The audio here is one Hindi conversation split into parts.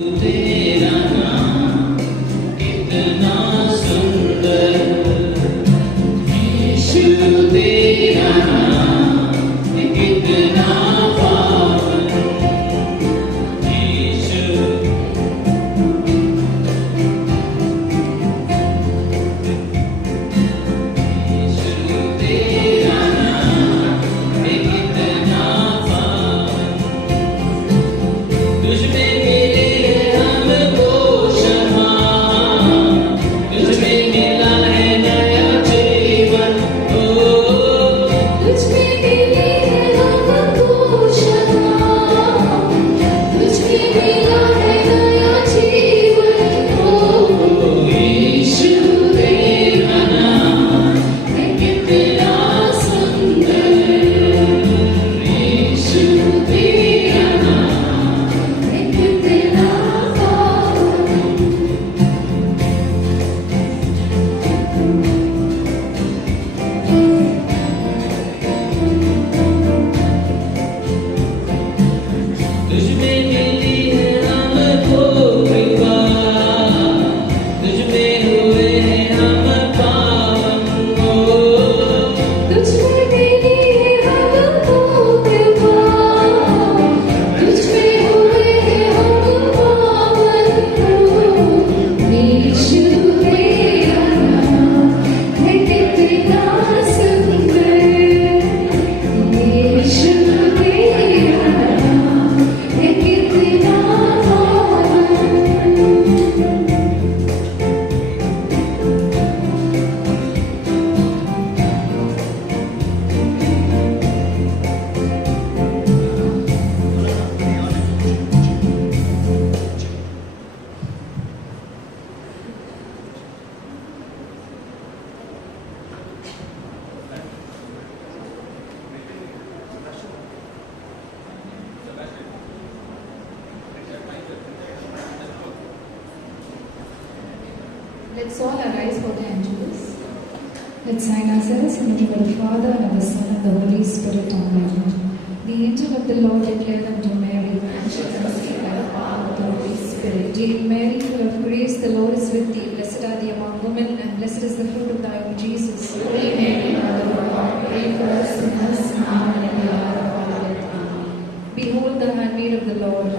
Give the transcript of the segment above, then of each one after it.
तेरा नाम कितना सुंदर, यीशु तेरा नाम कितना पावन, यीशु तेरा नाम कितना पावन, तुझ में Let's all arise for the Angelus. Let's sign ourselves in the name of the Father, and of the Son, and the Holy Spirit. Amen. The angel of the Lord declared unto Mary, and she conceived by the power of the Holy Spirit. Hail Mary, full of grace, the Lord is with thee. Blessed are thee among women, and blessed is the fruit of thy womb, Jesus. Holy Mary, Mother of God, pray for us sinners, now and in the hour of our death. Amen. Behold the handmaid of the Lord.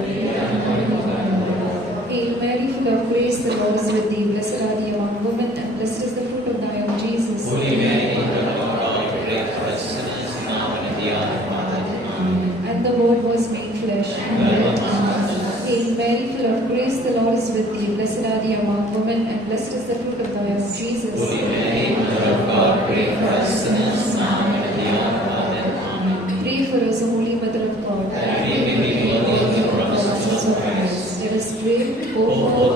Hail Mary, full of grace, the Lord is with thee. Blessed are thee among women, and blessed is the fruit of thy womb, Jesus. Holy Mary, Mother of God, pray for us sinners, now and in the hour of our death. Amen. And the Word was made flesh. Hail Mary, full of grace, the Lord is with thee. Blessed are thee among women, and blessed is the fruit of thy womb, Jesus. Holy Mary, Mother of God, pray for us sinners, now and in the hour of our death. Amen. Pray for us, O Holy Mother of God. That we may be worthy of the promises of Christ. Let us pray. O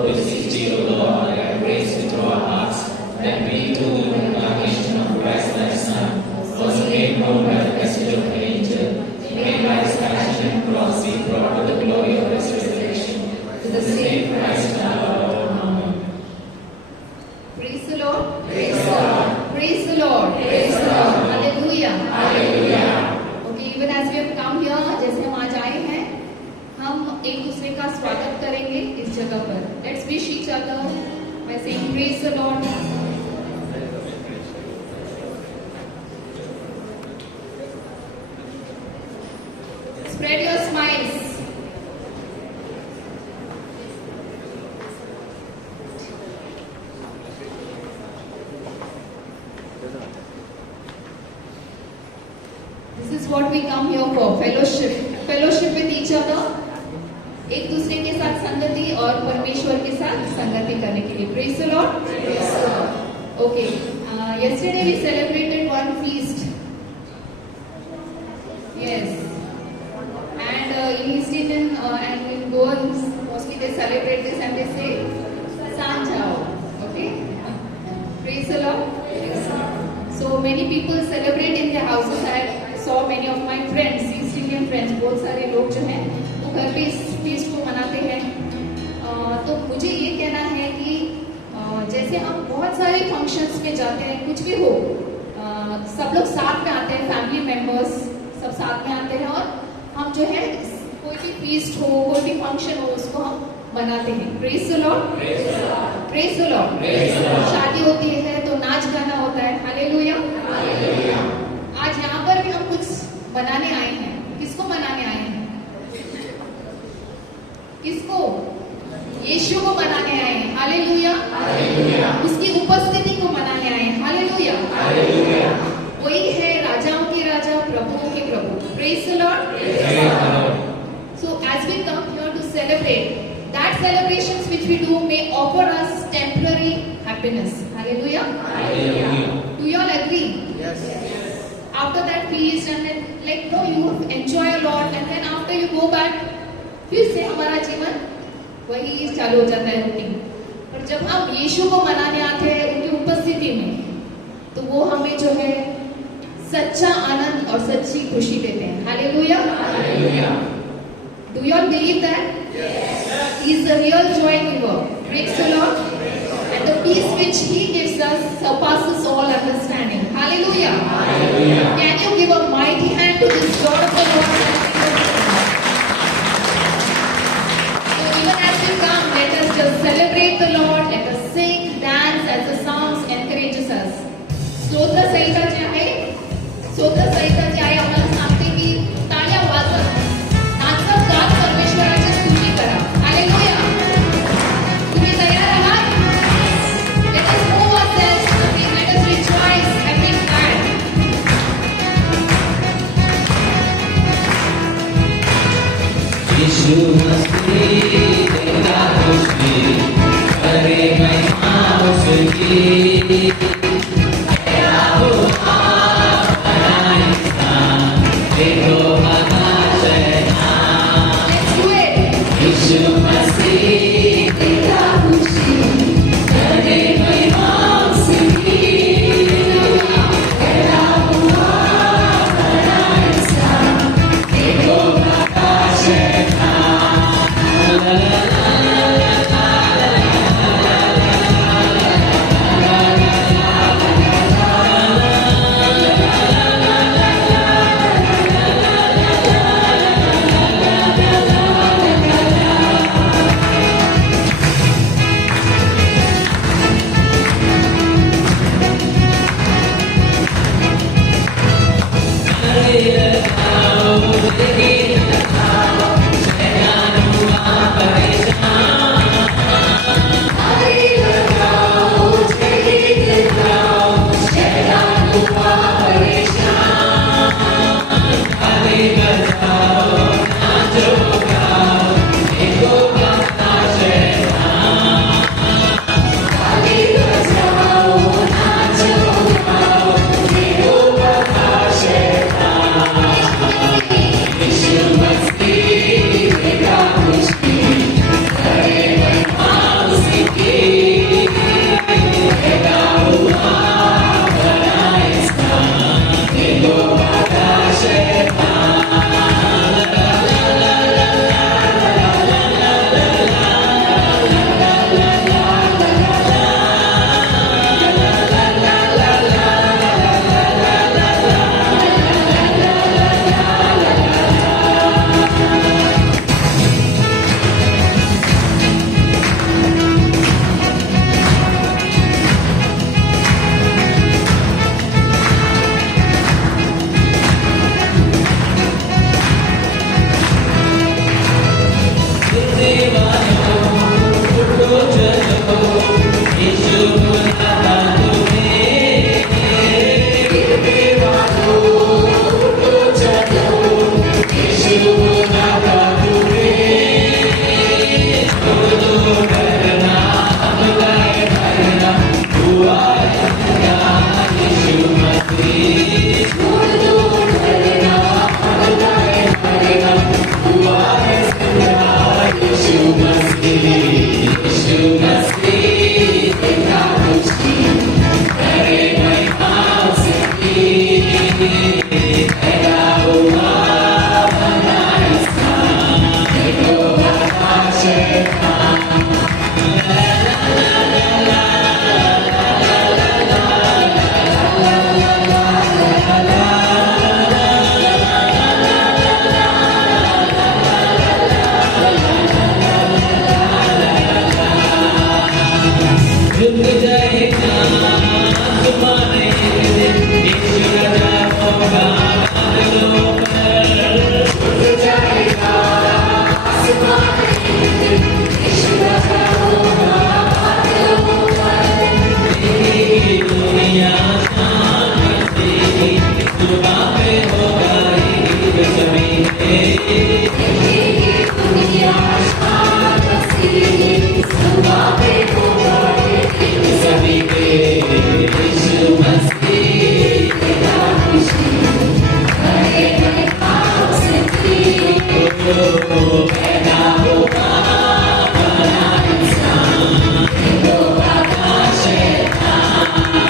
beseech thee, O Lord, and raise it to our hearts, that we, through the incarnation of Christ thy Son, was made known by the message of the angel, may by his passion and cross be brought to the glory of his resurrection. To the same Christ our Lord. Amen. Praise the Lord. Praise the Lord. Praise the Lord. Praise the Lord. Hallelujah. Hallelujah. Okay, even as we have come here, जैसे हम आज आए हैं, हम एक दूसरे का स्वागत करेंगे इस जगह पर. Let's wish each other by saying praise the Lord. Spread your smiles. This is what we come here for, fellowship with each other. एक दूसरे के साथ संगति और परमेश्वर के साथ संगति करने के लिए. Praise the Lord. Okay. Yesterday we celebrated one feast. Yes. And in East Indian and in Goans, mostly they celebrate this and they say Sanjao. Okay. Praise the Lord. So many people celebrate in their houses. I saw many of my friends, East Indian friends, बहुत सारे लोग जो हैं वो घर पे इस feast को मनाते हैं. तो मुझे ये कहना है कि जैसे हम बहुत सारे फंक्शंस में जाते हैं, कुछ भी हो, सब लोग साथ में आते हैं, फैमिली मेंबर्स सब साथ में आते हैं और हम जो है कोई भी फीस्ट हो, कोई भी फंक्शन हो, उसको हम बनाते हैं. Praise the Lord. Praise the Lord. Praise the Lord. Praise the Lord. शादी होती है तो नाच गाना होता है. हालेलुया. Hallelujah. आज यहाँ पर भी हम कुछ बनाने आए हैं. किसको मनाने आए हैं? किसको? यीशु को मनाने आए हैं. हालेलुया. Hallelujah. उसकी उपस्थिति को मनाने आए हैं. हालेलुया. Hallelujah. वही है राजाओं के राजा, प्रभुओं के प्रभु. Praise the Lord. Praise the Lord. So as we come here to celebrate, that celebrations which we do may offer us temporary happiness. Hallelujah. Hallelujah. Do you all agree? Yes. After that feast and then like no, you enjoy a lot and then after you go back, फिर से हमारा जीवन वही चालू हो जाता है रूटीन. पर जब हम यीशु को मनाने आते हैं उनकी उपस्थिति में, तो वो हमें जो है सच्चा आनंद और सच्ची खुशी देते हैं. Hallelujah. Hallelujah. Do you all believe that? Yes. He is the real joy giver. Praise the Lord. And the peace which He gives us surpasses all understanding. Hallelujah. Hallelujah. Can you give a mighty hand to this God of the Lord? So even as we come, let us just celebrate the Lord. Let us sing, dance as the songs encourages us. स्तोत्र संहिता जे आहे, स्तोत्र संहिता जे आहे आम्हाला सांगते की टाळ्या वाजत नाचत गात परमेश्वराची स्तुती करा. हालेलुया. तुम्ही तयार आहात? Let us move ourselves to sing. Let us rejoice and be glad. यीशु मसीह तेरा खुशी करे महिमा उसकी तेरा हुआ बड़ा इंसान देखो बड़ा शैतान. Let's do it. यीशु मसीह तेरा खुशी करे महिमा उसकी तेरा हुआ बड़ा इंसान देखो बड़ा शैतान. ला ला लगाओ, लगाओ, शैतान हुआ परेशान. सभी के यीशु मसीह पैदा होगा बड़ा इंसान होगा शैतान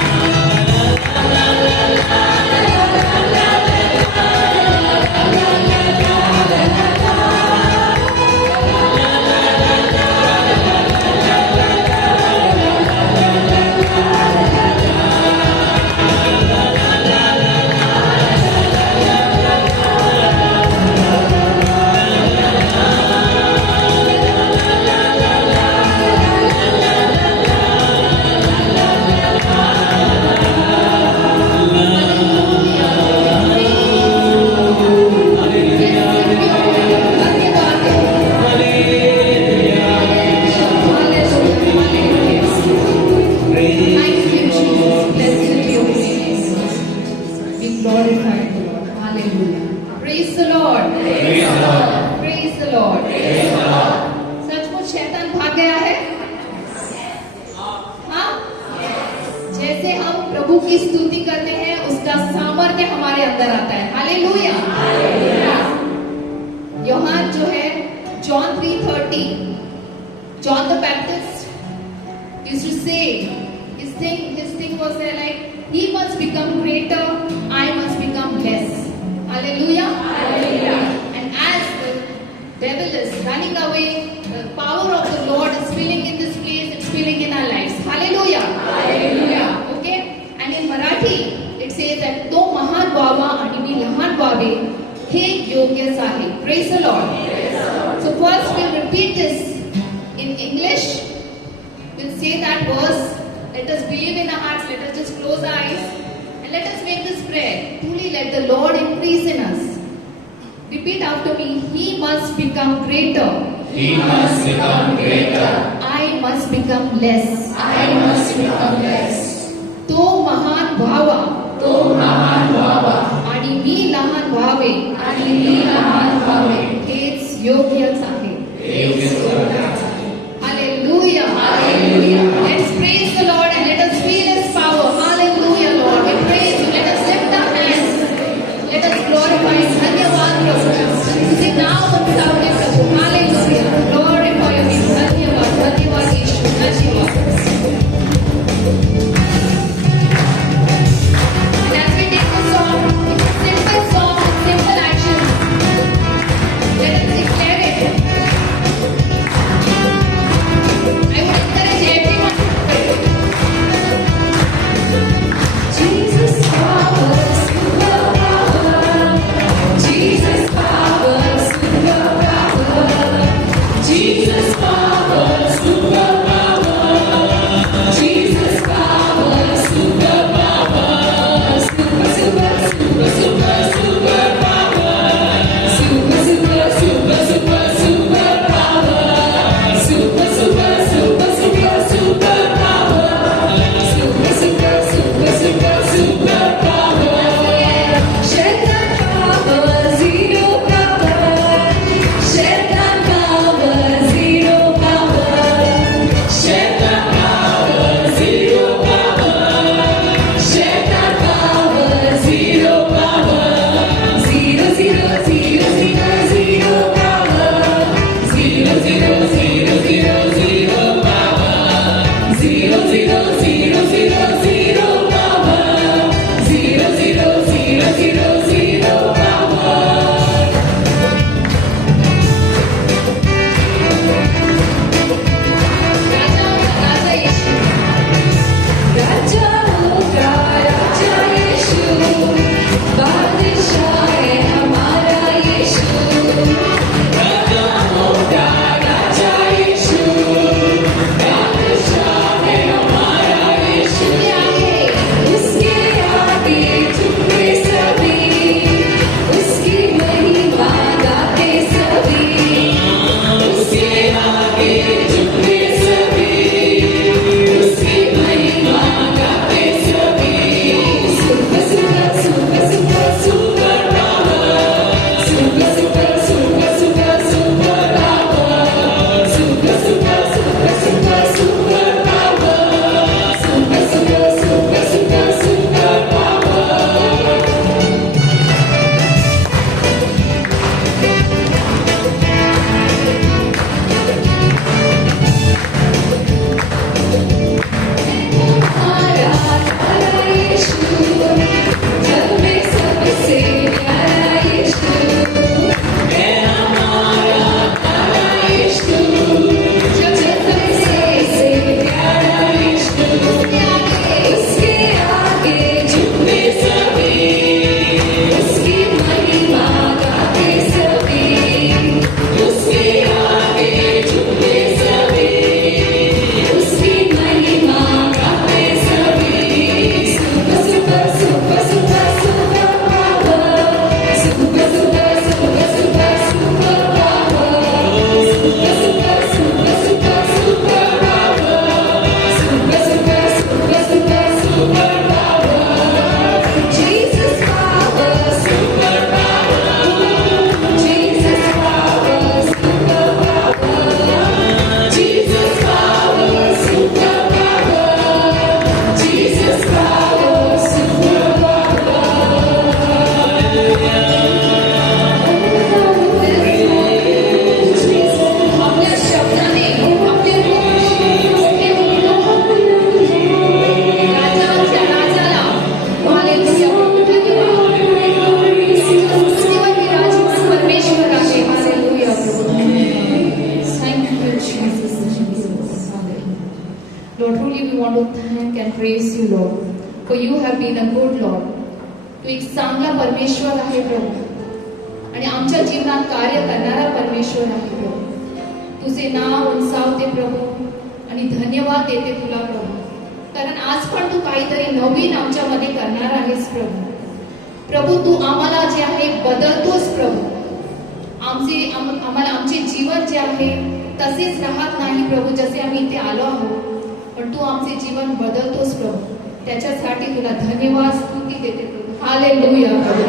Praise the Lord. Praise the Lord. Praise the Lord. Praise the Lord. सचमुच शैतान भाग गया है? हाँ? जैसे हम प्रभु की स्तुति करते हैं उसका सामर्थ्य हमारे अंदर आता है। हालेलुया। यूहन्ना जो है John 3:30, John the Baptist used to say his thing was there like he must become greater, I must become less. Hallelujah. Hallelujah. And as the devil is running away, the power of the Lord is filling in this place, it's filling in our lives. Hallelujah. Hallelujah. Okay. And in Marathi it says that तो महान व्हावा आणि मी लहान व्हावे हे योग्यच आहे. Praise the Lord. So first we'll repeat this in English. We'll say that verse. Let us believe in our hearts. Let us just close our eyes and let us make this prayer. Truly let the Lord increase in us. Repeat after me. He must become greater. He must become greater. I must become less. I must become less. तो महान व्हावा तो महान व्हावा आणि मी लहान व्हावे आणि मी लहान व्हावे हेच योग्यच आहे. Hallelujah. Hallelujah. Let's praise the Lord and let us feel His power. Hallelujah, Lord. We praise you. Let us lift our hands. Let us glorify Him. Dhanyavad Prabhu. Sing now and shout it, Prabhu. Hallelujah. Glorify your name. Dhanyavad. Dhanyavad Yeshu. Dhanyavad. And as we take the song, it's a simple song with simple actions. Let us declare it. Lord, truly we want to thank and praise you, Lord, for you have been a good Lord. तू एक चांगला परमेश्वर आहे प्रभू आणि आमच्या जीवनात कार्य करणारा परमेश्वर आहे प्रभू. तुझे नाव उंचावते प्रभू आणि धन्यवाद देते तुला प्रभू, कारण आज पण तू काहीतरी नवीन आमच्यामध्ये करणार आहेस प्रभू. प्रभू तू आम्हाला जे आहे बदलतोस प्रभू. आम्हाला आमचे जीवन जे आहे तसेच राहत नाही प्रभू, जसे आम्ही इथे आलो आहोत, पण तू आमचे जीवन बदलतोस प्रभू. त्याच्यासाठी तुला धन्यवाद स्तुती देते प्रभू. हालेलुया प्रभू.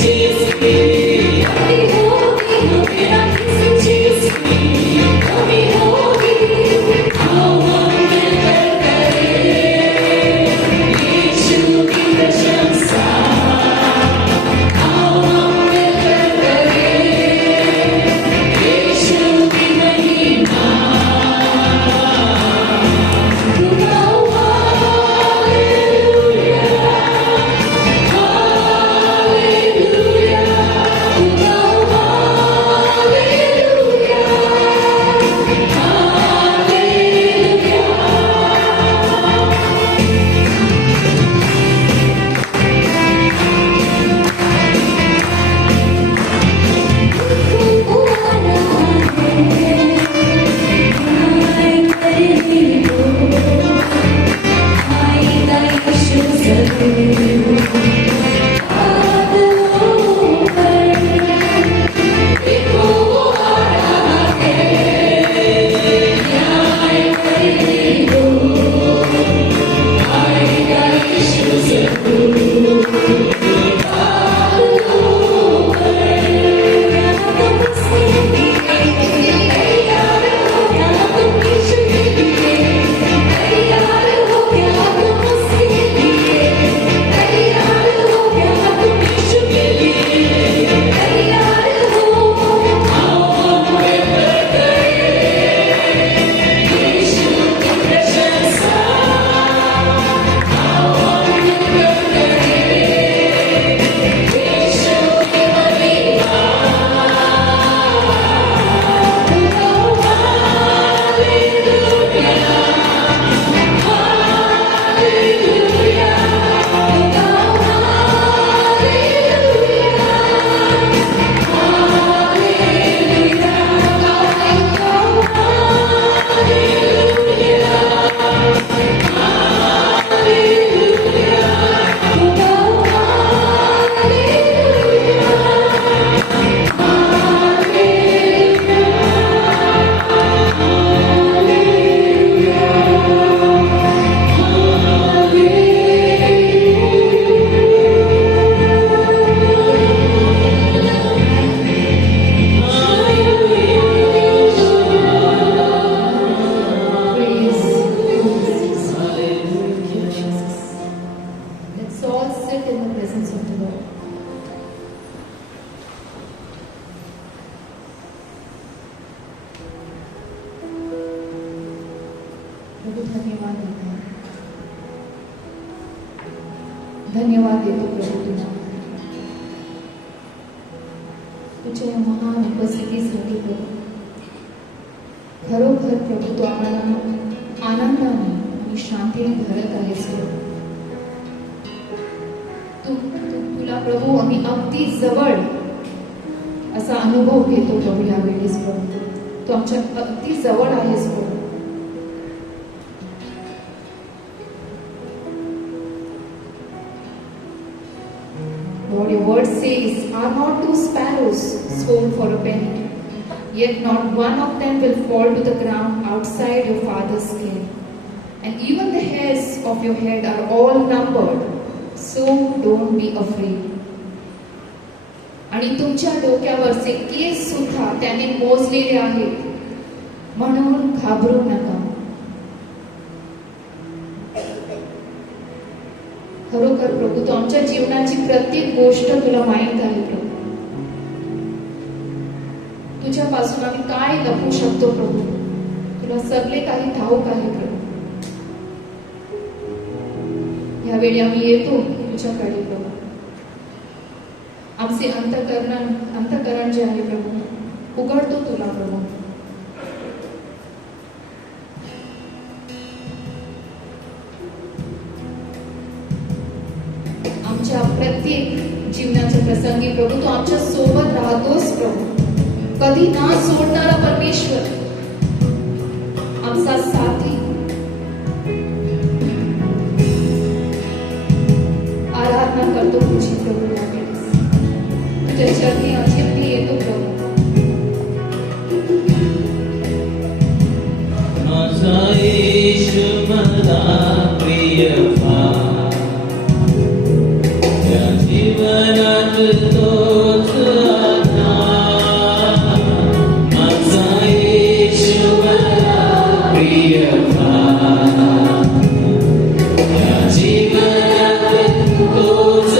Jesus. प्रभु धन्यवाद देते हैं, धन्यवाद देतो प्रभू तुला तुझ्या या महान उपस्थितीसाठी प्रभू. खरोखर प्रभू तू आम्हाला आनंदाने आणि शांतीने भरत आहेस प्रभू. तुला प्रभू आम्ही अगदी जवळ असा अनुभव घेतो प्रभू यावेळेस प्रभू. तू आमच्या अगदी जवळ आहेस प्रभू. Lord, your word says, "Are not two sparrows sold for a penny? Yet not one of them will fall to the ground outside your Father's care. And even the hairs of your head are all numbered. So don't be afraid." आणि तुमच्या डोक्यावरचे केस सुद्धा त्याने मोजलेले आहेत, म्हणून घाबरू नका. खरोखर प्रभू तू आमच्या जीवनाची प्रत्येक गोष्ट तुला माहीत आहे प्रभू. तुझ्यापासून आम्ही काय लपू शकतो प्रभू, तुला सगळे काही ठाऊक आहे प्रभू. यावेळी आम्ही येतो तुझ्याकडे प्रभू. आमचे अंतकरण जे आहे प्रभू उघडतो तुला प्रभू. आमच्या प्रत्येक जीवनाच्या प्रसंगी प्रभू तू आमच्या सोबत राहतोस प्रभू. कधी ना सोडणारा परमेश्वर, आमचा साथी. आराधना करतो तुझी प्रभू. तुझ्या चरणी अचिंती येतो प्रभू. माझा येशू मला प्रिय या जीवनात तोच आधार. माझा येशू मला प्रिय या जीवनात तोच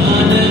आनंद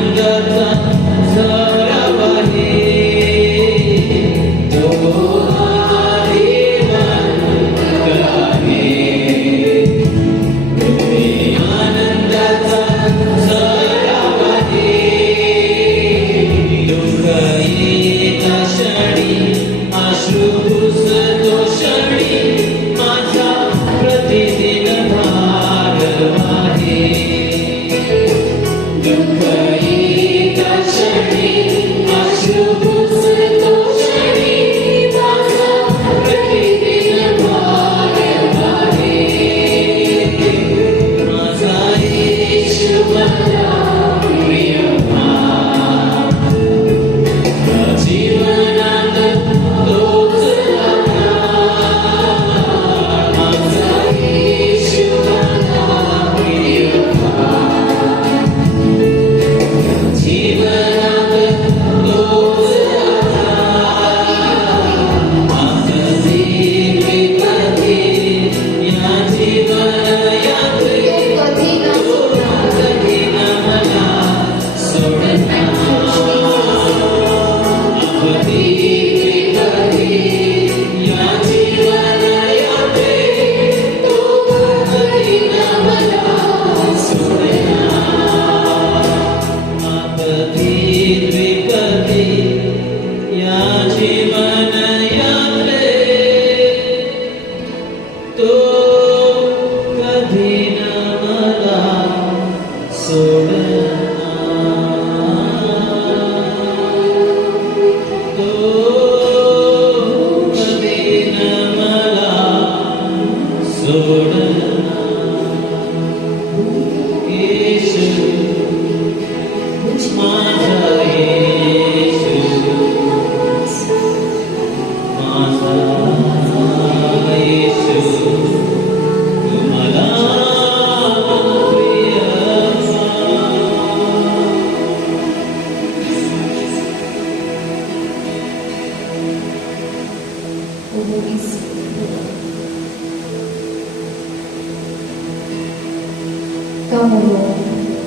का म्हणून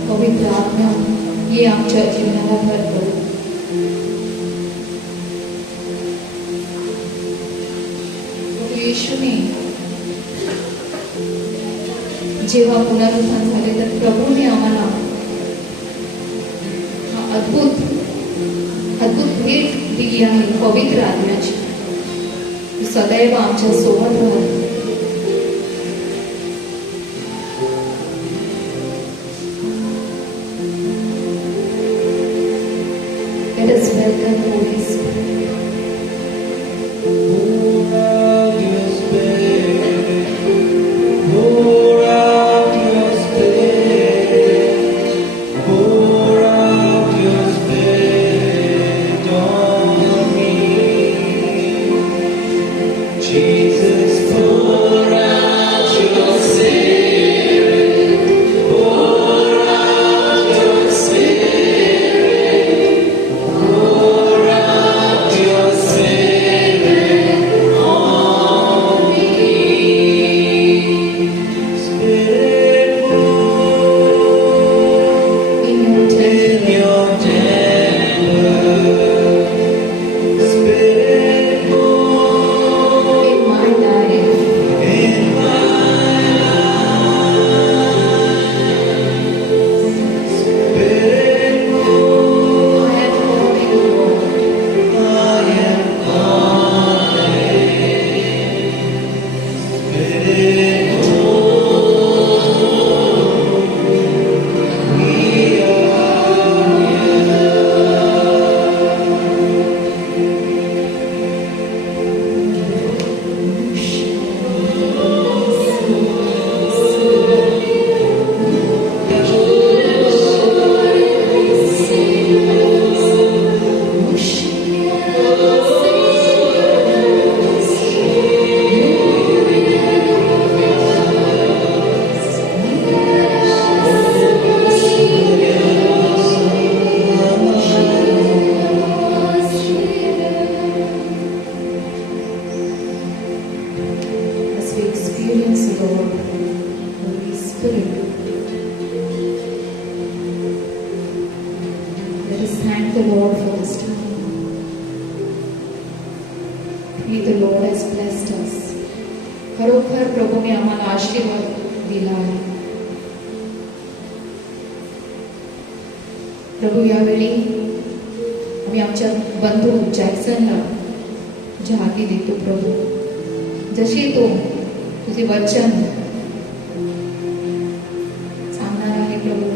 पवित्र आत्मा ये आमच्या जीवनाला भर करू. प्रभू येशूने जेव्हा पुनरुत्थान झाले तर प्रभूने आम्हाला हा अद्भुत भेट दिली आहे पवित्र आत्म्याची. सदैव आमच्या सोबत राहत. Let us welcome Holy Spirit. Pour out your Spirit, pour out your Spirit, pour out your Spirit on me. Jesus, pour out your Spirit, pour out your Spirit, pour out your Spirit on me. Spirit, move In your temple, in your temple. Spirit, move in my life, in my life. Spirit, move. I am calling Lord. I am calling. Spirit, move. We are As we experience the Lord, Holy Spirit, let us thank the Lord for this time. May the Lord has blessed us. खरोखर प्रभूने आम्हाला आशीर्वाद दिला आहे. प्रभू यावेळी आम्ही आमच्या बंधू जॅक्सनला तुझ्या हाती देतो प्रभू. जशी तो तुझे वचन सांगणार आहे प्रभू.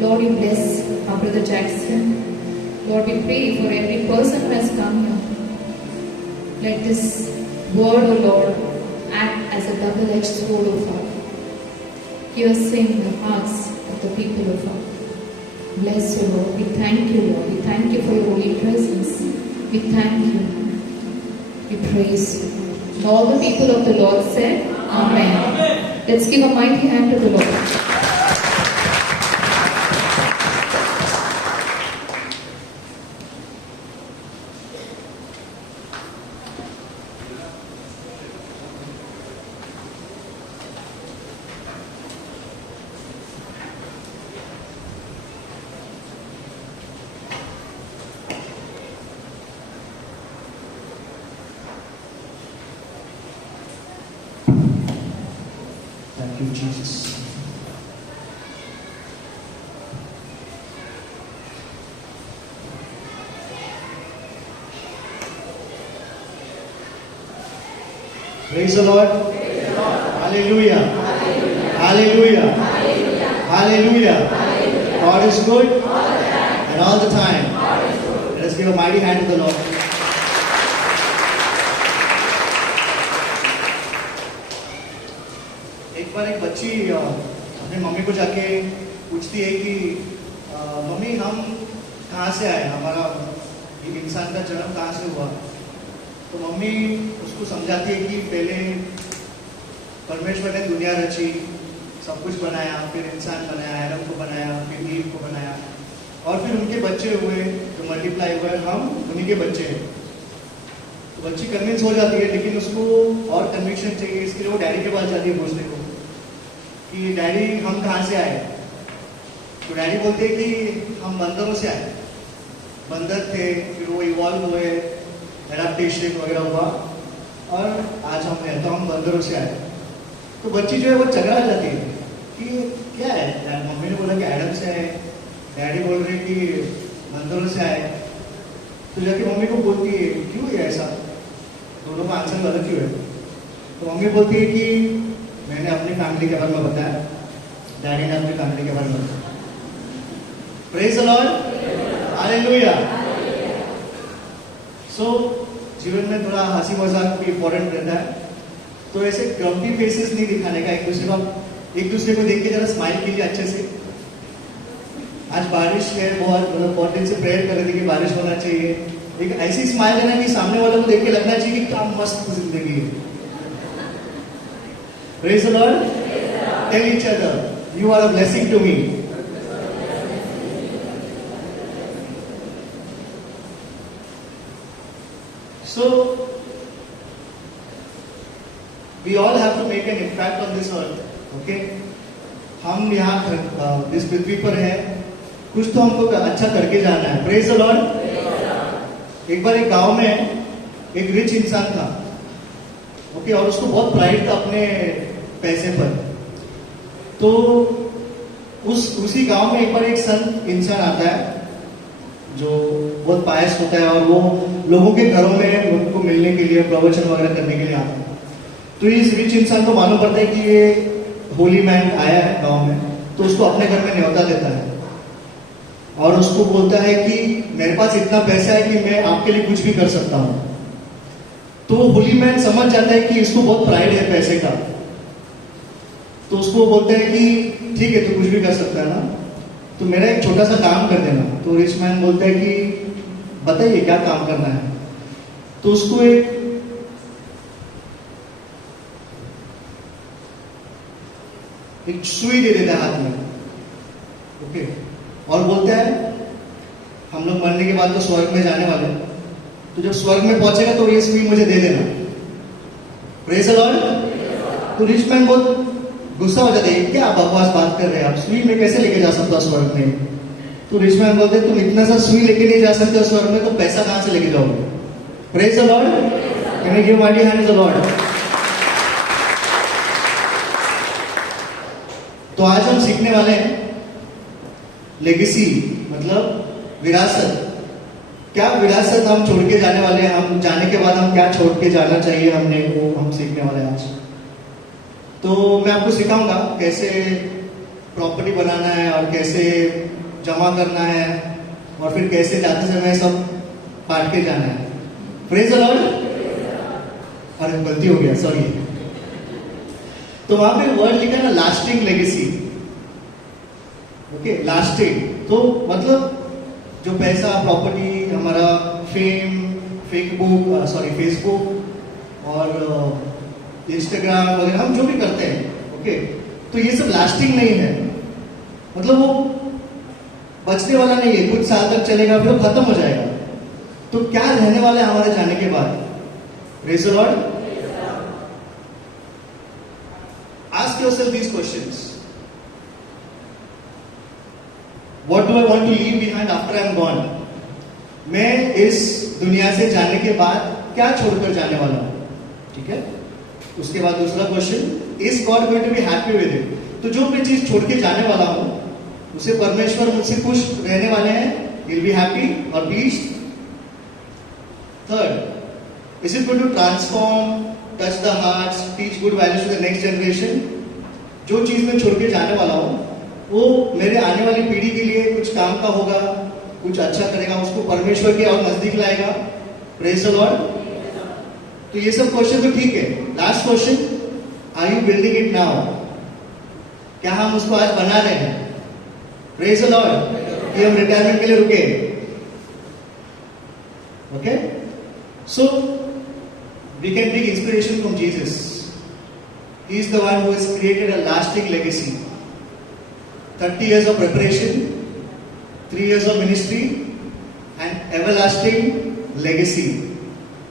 Lord, you bless our brother Jackson. Lord, we pray for every person who has come here. Let this word, O Lord, act as a double-edged sword, O Father, piercing the hearts of the people, O Father. Bless you, Lord. We thank you, Lord. We thank you for your holy presence. We thank you. We praise you. And all the people of the Lord said, Amen. Let's give a mighty hand to the Lord. Thank you, Jesus. Praise the Lord. Hallelujah. Hallelujah. Hallelujah. God is good and all the time. Let us give a mighty hand to the Lord. एक बार एक बच्ची अपने मम्मी को जाके पूछती है कि मम्मी हम कहाँ से आए, हमारा ये इंसान का जन्म कहाँ से हुआ. तो मम्मी उसको समझाती है कि पहले परमेश्वर ने दुनिया रची, सब कुछ बनाया, फिर इंसान बनाया, एडम को बनाया, फिर ईव को बनाया, और फिर उनके बच्चे हुए जो मल्टीप्लाई हुए, हम उन्हीं के बच्चे हैं. तो बच्ची कन्विंस हो जाती है, लेकिन उसको और कन्विक्शन चाहिए, इसके लिए वो डैडी के पास जाती है पूछने को. कि डैडी हम कहाँ से आए, तो डैडी बोलते कि हम बंदरों से आए, बंदर थे, फिर वो इवॉल्व हुए, एडाप्टेशन वगैरह हुआ और आज हम हैं, तो हम बंदरों से आए। तो बच्ची जो है वो झगड़ा जाती है कि क्या है, मम्मी ने बोला कि एडम से आए, डैडी बोल रहे कि बंदरों से आए। तो जाके मम्मी को बोलती है क्यों है ऐसा, दोनों का आंसर अलग क्यों है। तो मम्मी बोलती है कि मैंने अपनी फैमिली के बारे में बताया, डैडी ने अपनी फैमिली के बारे में बताया। Praise the lord, hallelujah. So जीवन में थोड़ा हंसी मजाक भी इम्पोर्टेंट रहता है, तो ऐसे ग्रम्पी फेसेस नहीं दिखाने का, एक दूसरे को देख के जरा स्माइल कीजिए अच्छे से। आज बारिश है, बहुत दिन से प्रेयर कर रहे थे कि बारिश होना चाहिए, एक ऐसी स्माइल देना कि सामने वालों को देख के लगना चाहिए कि क्या मस्त जिंदगी है। Praise the Lord, tell each other you are a blessing to me. So we all have to make an impact on this earth, okay? हम यहाँ इस पृथ्वी पर हैं, कुछ तो हमको अच्छा करके जाना है। Praise the Lord. एक बार एक गांव में एक रिच इंसान था, ओके, और उसको बहुत प्राइड था अपने पैसे पर। तो उसी गांव में एक बार एक संत इंसान आता है जो बहुत पायस होता है और वो लोगों के घरों में लोगों को मिलने के लिए, प्रवचन वगैरह करने के लिए आता है। तो इस रिच इंसान को मालूम पड़ता है कि ये होली मैन आया है गांव में, तो उसको अपने घर में न्योता देता है और उसको बोलता है कि मेरे पास इतना पैसा है कि मैं आपके लिए कुछ भी कर सकता हूं। तो होली मैन समझ जाता है कि इसको बहुत प्राइड है पैसे का, तो उसको बोलता है कि ठीक है, तू कुछ भी कर सकता है ना, तो मेरा एक छोटा सा काम कर देना। तो रिच मैन बोलता है कि बताइए क्या काम करना है। तो उसको एक सुई दे देता है हाथ में, ओके, और बोलता है हम लोग मरने के बाद तो स्वर्ग में जाने वाले, तो जब स्वर्ग में पहुंचेगा तो ये सुई मुझे दे देना। Praise the Lord. तो रिच मैन बहुत गुस्सा हो जाता है, क्या बकवास बात कर रहे हैं आप, सुई में कैसे लेके जा सकता स्वर्ग में। तो रिच मैन बोलते तुम इतना सा सुई लेके नहीं जा सकते स्वर्ग में, तो पैसा कहां से लेके जाओगे। Praise the Lord. Can you give mighty hand to the Lord. तो आज हम सीखने वाले हैं लेगेसी, मतलब विरासत। क्या विरासत हम छोड़ के जाने वाले हैं, हम जाने के बाद हम क्या छोड़ के जाना चाहिए हमने, वो हम सीखने वाले हैं आज। तो मैं आपको सिखाऊंगा कैसे प्रॉपर्टी बनाना है और कैसे जमा करना है और फिर कैसे जाते समय सब बांट के जाना है। Praise the Lord. अरे गलती हो गया, सॉरी। तो वहां पे वर्ड लिखा ना, लास्टिंग लेगेसी, ओके, लास्टिंग। तो मतलब जो पैसा, प्रॉपर्टी, हमारा फेम, फेसबुक और इंस्टाग्राम वगैरह हम जो भी करते हैं, ओके, तो ये सब लास्टिंग नहीं है, मतलब वो बचने वाला नहीं है, कुछ साल तक चलेगा फिर वो खत्म हो जाएगा। तो क्या रहने वाला है हमारे जाने के बाद। Praise the Lord. Ask yourself these questions. What do I want to leave behind after I am gone. मैं इस दुनिया से जाने के बाद क्या छोड़कर जाने वाला हूं, ठीक है। उसके बाद दूसरा question, is God going to be happy with it. तो जो मैं चीज छोड़ के जाने वाला हूं उसे परमेश्वर मुझसे खुश रहने वाले हैं, विल बी हैप्पी और pleased. Third, is it going to transform, touch the hearts, teach good values to the next generation. जो चीज मैं छोड़ के जाने वाला हूं वो मेरे आने वाली पीढ़ी के लिए कुछ काम का होगा, कुछ अच्छा करेगा, उसको परमेश्वर के और नजदीक लाएगा। Praise the Lord. तो ये सब क्वेश्चन तो ठीक है। Last question, are you building it now. क्या हम उसको आज बना रहे हैं। Praise the Lord. कि हम रिटायरमेंट के लिए रुके। Okay, so we can take inspiration from Jesus. He is the one who has created a lasting legacy. 30 years of preparation, 3 years of ministry and everlasting legacy.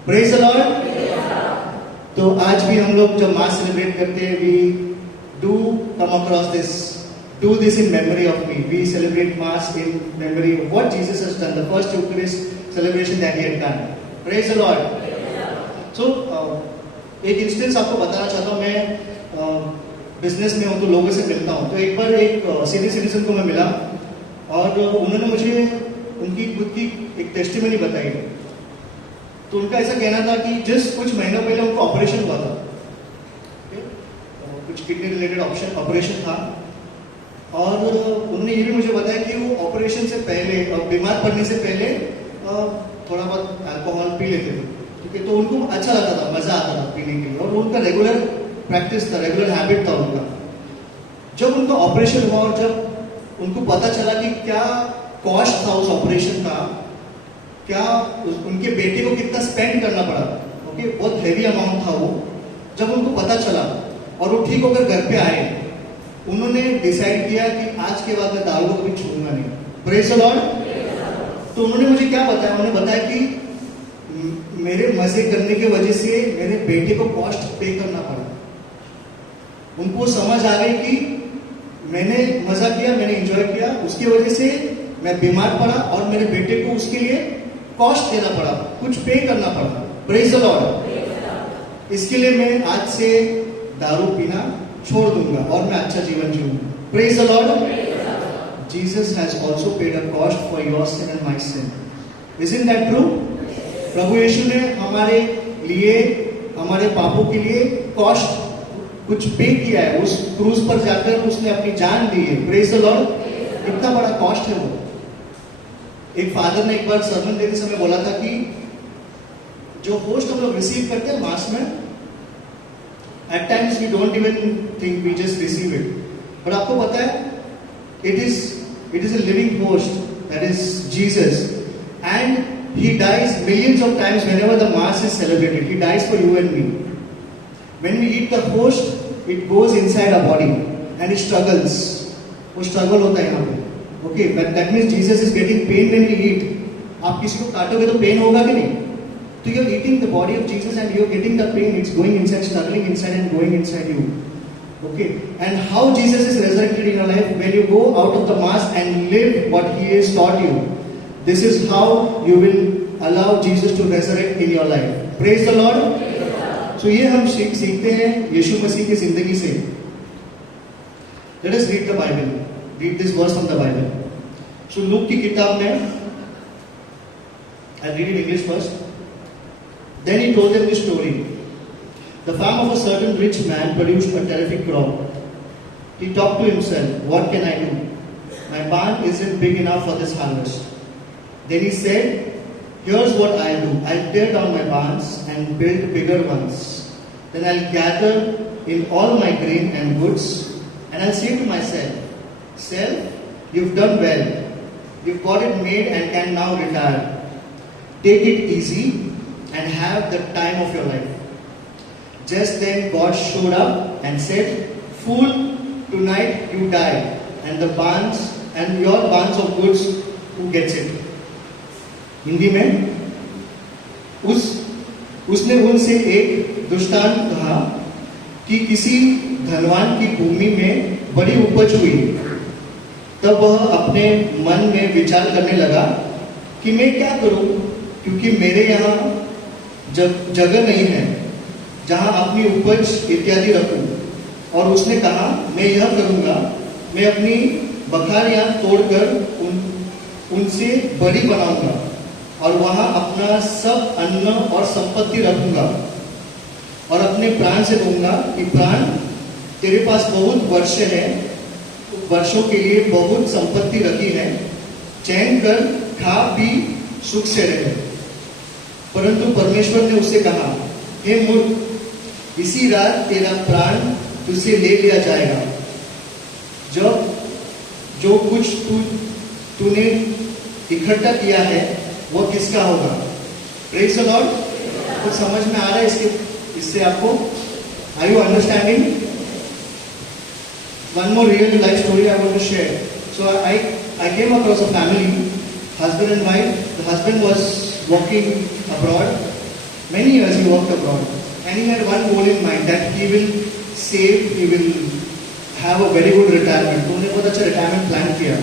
Praise the Lord. तो आज भी हम लोग जब मास सेलिब्रेट करते हैं, we do come across this. Do this in memory of me. We celebrate Mass in memory of what Jesus has done, the first Eucharist celebration that he had done. Praise the Lord. So, एक इंस्टेंस आपको बताना चाहता हूँ. मैं बिजनेस में हूँ तो लोगों से मिलता हूँ. तो एक बार एक सीनियर सिटीजन को मैं मिला और उन्होंने मुझे उनकी खुद की एक टेस्टिमनी बताई. तो उनका ऐसा कहना था कि जस्ट कुछ महीनों पहले उनका ऑपरेशन हुआ था. कुछ किडनी रिलेटेड ऑपरेशन था और उन्होंने ये भी मुझे बताया कि वो ऑपरेशन से पहले बीमार पड़ने से पहले थोड़ा बहुत अल्कोहल पी लेते थे. ठीक है, तो उनको अच्छा लगता था, मजा आता था पीने के लिए और उनका रेगुलर प्रैक्टिस था, रेगुलर हैबिट था उनका. जब उनका ऑपरेशन हुआ और जब उनको पता चला कि क्या कॉस्ट था उस ऑपरेशन का, क्या उनके बेटे को कितना स्पेंड करना पड़ा, ओके, बहुत हेवी अमाउंट था वो. जब उनको पता चला और वो ठीक होकर घर पे आए, उन्होंने डिसाइड किया कि आज के बाद मैं दारू को कभी छूऊंगा नहीं. Praise the Lord. तो उन्होंने मुझे क्या बताया, उन्होंने बताया कि मेरे मजे करने की वजह से मेरे बेटे को कॉस्ट पे करना पड़ा. उनको समझ आ गई कि मैंने मजा किया, मैंने एंजॉय किया, उसकी वजह से मैं बीमार पड़ा और मेरे बेटे को उसके लिए कॉस्ट देना पड़ा, कुछ पे करना पड़ा. Praise the Lord. इसके लिए मैं आज से दारू पीना छोड़ दूंगा और मैं अच्छा जीवन जीऊंगा. Praise the lord. Jesus has also paid a cost for your sin and my sin. Isn't that true? प्रभु यीशु ने हमारे लिए, हमारे पापों के लिए कॉस्ट कुछ पे किया है. उस क्रूज पर जाकर उसने अपनी जान दी है. Praise the Lord. कितना बड़ा कॉस्ट है वो. एक फादर ने एक बार सर्मन देते समय बोला था कि जो होस्ट हम लोग रिसीव करते हैं मास में, at times we don't even think, we just receive it. पर आपको पता है, it is a living host, that is Jesus, and he dies millions of times whenever the mass is celebrated. He dies for you and me. When we eat the host, it goes inside our body and it struggles. वो struggle होता है यहाँ पे. Okay, but that means Jesus is getting pain when we eat. आप किसी को काटोगे तो पेन होगा कि नहीं? So you are eating the body of Jesus and you are getting the pain. It's going inside, struggling inside and going inside you. Okay, and how Jesus is resurrected in your life when you go out of the mass and live what he has taught you. This is how you will allow Jesus to resurrect in your life. Praise the Lord. So ये हम सीखते हैं यीशु मसीह की जिंदगी से. Let us read the Bible. Read this verse from the Bible. So look की किताब में, I'll read it in English first. Then he told them this story. The farm of a certain rich man produced a terrific crop. He thought to himself, what can I do? My barn isn't big enough for this harvest. Then he said, here's what I'll do. I'll tear down my barns and build bigger ones. Then I'll gather in all my grain and goods, and I'll say to myself, self, you've done well. You've got it made and can now retire. Take it easy and have the time of your life. Just then God showed up and said, fool, tonight you die, and the barns and your barns of goods, who gets it? Hindi में उसने उनसे एक दृष्टांत कहा कि किसी धनवान की भूमि में बड़ी उपज हुई. तब वह अपने मन में विचार करने लगा कि मैं क्या करूं, क्योंकि मेरे यहाँ जगह नहीं है जहां अपनी उपज इत्यादि रखूं. और उसने कहा, मैं यह करूंगा, मैं अपनी बखारियां तोड़कर उनसे बड़ी बनाऊंगा और वहां अपना सब अन्न और संपत्ति रखूंगा और अपने प्राण से कहूंगा कि प्राण, तेरे पास बहुत वर्ष है, वर्षों के लिए बहुत संपत्ति रखी है, चैन कर खा पी सुख से रहे. परंतु परमेश्वर ने उससे कहा, हे मूर्ख, इसी रात तेरा प्राण तुझसे ले लिया जाएगा. जब जो कुछ तूने इकट्ठा किया है वो किसका होगा? Praise the Lord. कुछ समझ में आ रहा है इससे आपको? Are you understanding? One more real life story I want to share. So I came across a family, husband and wife. The husband was working abroad. Many years he worked abroad. And he had one goal in mind, that he will save, he will have a very good retirement. तो उन्होंने बहुत अच्छा रिटायरमेंट प्लान किया।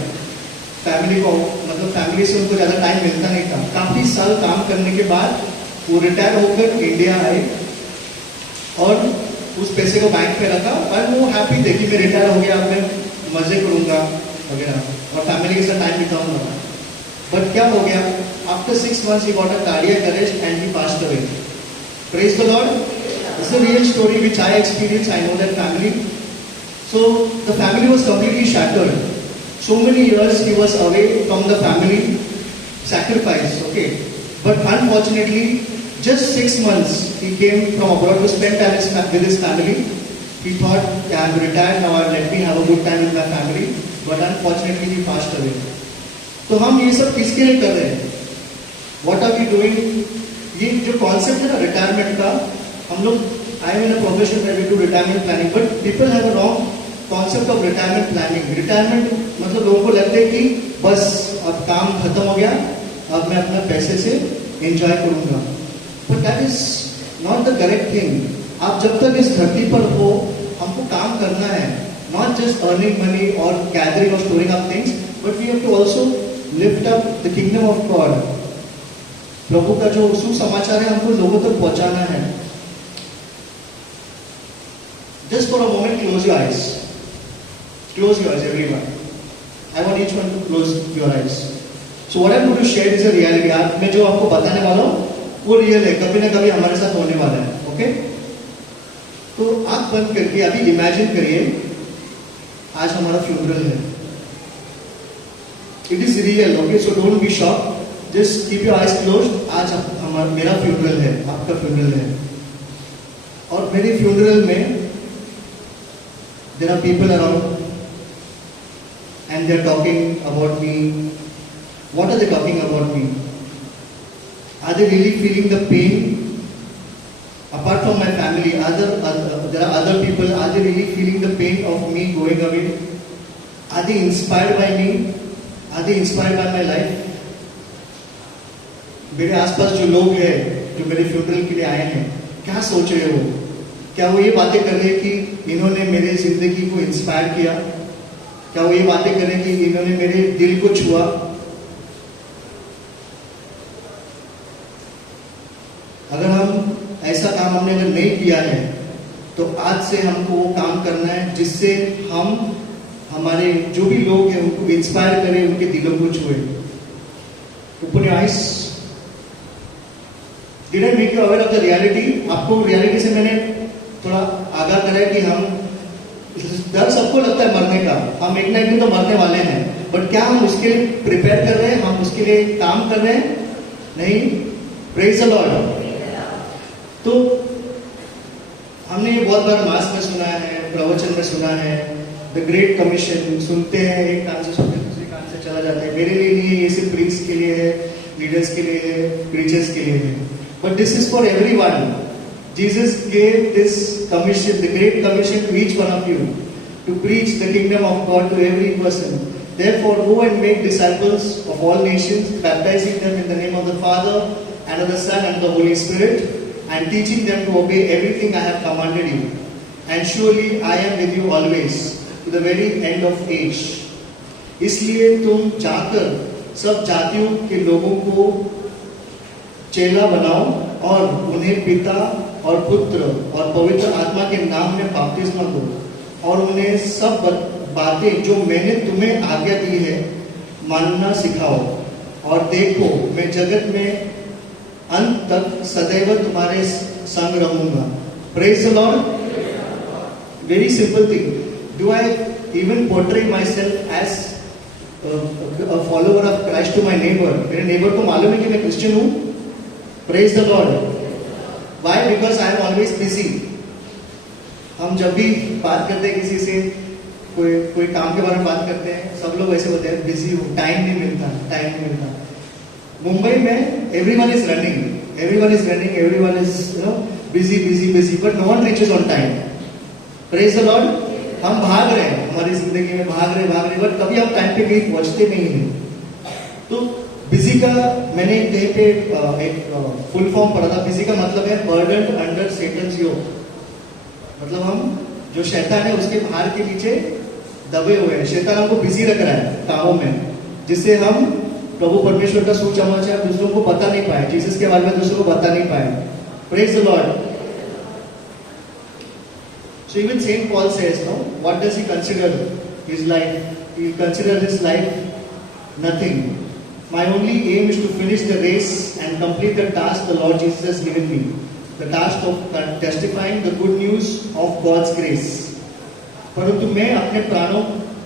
फैमिली को मतलब फैमिली से उनको ज़्यादा टाइम मिलता नहीं था। काफ़ी साल काम करने के बाद वो रिटायर होकर इंडिया आए और उस पैसे को बैंक पे रखा और वो हैप्पी थे कि मैं रिटायर हो गया, अब मैं मज़े करूँगा वगैरह और फैमिली के साथ टाइम बिताऊंगा। बट क्या हो गया, after 6 months he got a cardiac arrest and he passed away. Praise the Lord. It's a real story which I experienced. I know that family. So the family was completely shattered. So many years he was away from the family, sacrifice, okay. But unfortunately, just 6 months he came from abroad to spend time with his family. He thought, I am retired now, let me have a good time with my family. But unfortunately he passed away. तो हम ये सब किसके लिए कर रहे हैं? What are we doing? ये जो कॉन्सेप्ट है ना रिटायरमेंट का, हम लोग I am in a profession where we do retirement planning, but people have a wrong concept of retirement planning. Retirement मतलब लोगों को लगता है कि बस अब काम खत्म हो गया, अब मैं अपना पैसे से एंजॉय करूंगा। But that is not the correct thing. आप जब तक इस धरती पर हो, हमको काम करना है, नॉट जस्ट अर्निंग मनी और गैदरिंग और storing up things, but we have to also lift up the kingdom of God. प्रभु का जो सुसमाचार है हमको लोगों तक पहुंचाना है। Just for a moment close your eyes, close your eyes everyone. I want each one to close your eyes. So what I am going to share is a reality. आज मैं जो आपको बताने वाला हूं वो रियल है, कभी ना कभी हमारे साथ होने वाला है। ओके, तो आंख बंद करके अभी इमेजिन करिए आज हमारा फ्यूनरल है। It is real, okay, so don't be shock, just keep your eyes closed. आज हमारा मेरा फ्यूनरल है, आपका फ्यूनरल है, और मेरे फ्यूनरल में there are people around and they are talking about me. What are they talking about me? Are they really feeling the pain? Apart from my family, there are other people. Are they really feeling the pain of me going away? Are they inspired by me? Are they inspired by my life? मेरे आसपास जो लोग हैं जो मेरे फ्यूनरल के लिए आए हैं, क्या सोच रहे हो? क्या वो ये बातें कर रहे हैं कि इन्होंने मेरे जिंदगी को इंस्पायर किया? क्या वो ये बातें कर रहे हैं कि इन्होंने मेरे दिल को छुआ? अगर हम ऐसा काम हमने अगर नहीं किया है तो आज से हमको वो काम करना है जिससे हम हमारे जो भी लोग हैं उनको इंस्पायर करें, उनके दिलों को छुए। Open your eyes. Did I make you aware of the reality? आपको रियलिटी से मैंने थोड़ा आगाह कराया कि हम डर सबको लगता है मरने का, हम एक ना एक दिन तो मरने वाले हैं, बट क्या हम उसके लिए प्रिपेयर कर रहे हैं? हम उसके लिए काम कर रहे हैं? नहीं। Praise the Lord. तो हमने ये बहुत बार मास में सुना है, प्रवचन में सुना है, द ग्रेट कमीशन सुनते हैं, एक कान से सुनते हैं दूसरे कान से चला जाता है। मेरे लिए नहीं है, ये सिर्फ प्रीस्ट के लिए है, लीडर्स के लिए है, प्रीचर्स के लिए है, but this is for everyone. Jesus gave this commission, the great commission, to each one of you to preach the kingdom of God to every person. Therefore, go and make disciples of all nations, baptizing them in the name of the Father and of the Son and of the Holy Spirit, and teaching them to obey everything I have commanded you. And surely I am with you always to the very end of age. इसलिए तुम जाकर सब जातियों के लोगों को चेला बनाओ और उन्हें पिता और पुत्र और पवित्र आत्मा के नाम में बपतिस्मा दो, और उन्हें सब बातें जो मैंने तुम्हें आज्ञा दी है मानना सिखाओ। और देखो, मैं जगत में अंत तक सदैव तुम्हारे संग रहूंगा। Praise the Lord. Very simple thing. Do I even portray my self as a follower of Christ to my neighbour? मेरे नेबर को मालूम है कि मैं क्रिश्चियन हूं। Praise the Lord. Why? Because I am always busy. हम जब भी बात करते हैं किसी से, कोई काम के बारे में बात करते हैं, सब लोग ऐसे होते हैं, बिजी हो, टाइम नहीं मिलता। मुंबई में everyone is running, everyone is busy, but no one reaches on time. Praise the Lord. हम भाग रहे हैं हमारी जिंदगी में, भाग रहे, बट कभी हम टाइम पे कहीं पहुंचते नहीं हैं। तो बिजी का मैंने कहीं पे एक फुल फॉर्म पढ़ा था। बिजी का मतलब है burdened under Satan's yoke। मतलब हम जो शैतान है उसके भार के नीचे दबे हुए हैं। शैतान हमको बिजी रख रहा है कामों में, जिससे हम प्रभु परमेश्वर का सुसमाचार दूसरों को बता नहीं पाए, जीसस के बारे में दूसरों को बता नहीं पाए। Praise the Lord. So even Saint Paul says, no, what does he consider his life? He considers his life nothing. My only aim is to finish the race and complete the task the Lord Jesus has given me. The task of testifying the good news of God's grace. परंतु मैं अपने प्राणों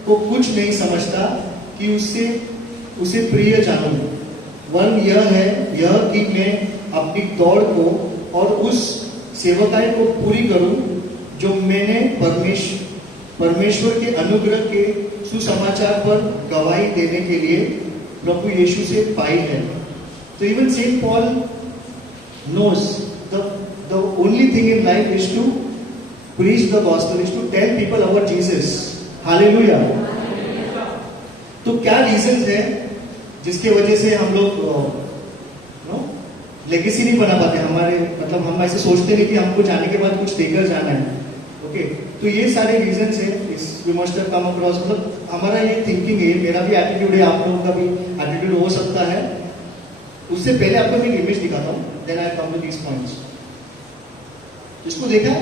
को कुछ नहीं समझता कि उसे प्रिय जानूं। वरन यह कि मैं अपनी दौड़ को और उस सेवकाई को पूरी करूं जो मैंने परमेश्वर के अनुग्रह के सुसमाचार पर गवाही देने के लिए प्रभु यीशु से पाई है। तो even Saint Paul knows the only thing in life is to preach the gospel, is to tell people about Jesus. Hallelujah. तो क्या रीजंस है जिसके वजह से हम लोग लेगेसी नहीं बना पाते? हमारे मतलब हम ऐसे सोचते नहीं कि हमको जाने के बाद कुछ देकर जाना है। ओके, तो ये सारे रीजंस है। इस we must have come across, मतलब हमारा ये थिंकिंग है, मेरा भी एटीट्यूड है, आप लोगों का भी एटीट्यूड हो सकता है। उससे पहले आपको मैं एक इमेज दिखाता हूँ, then I come to these points. इसको देखा,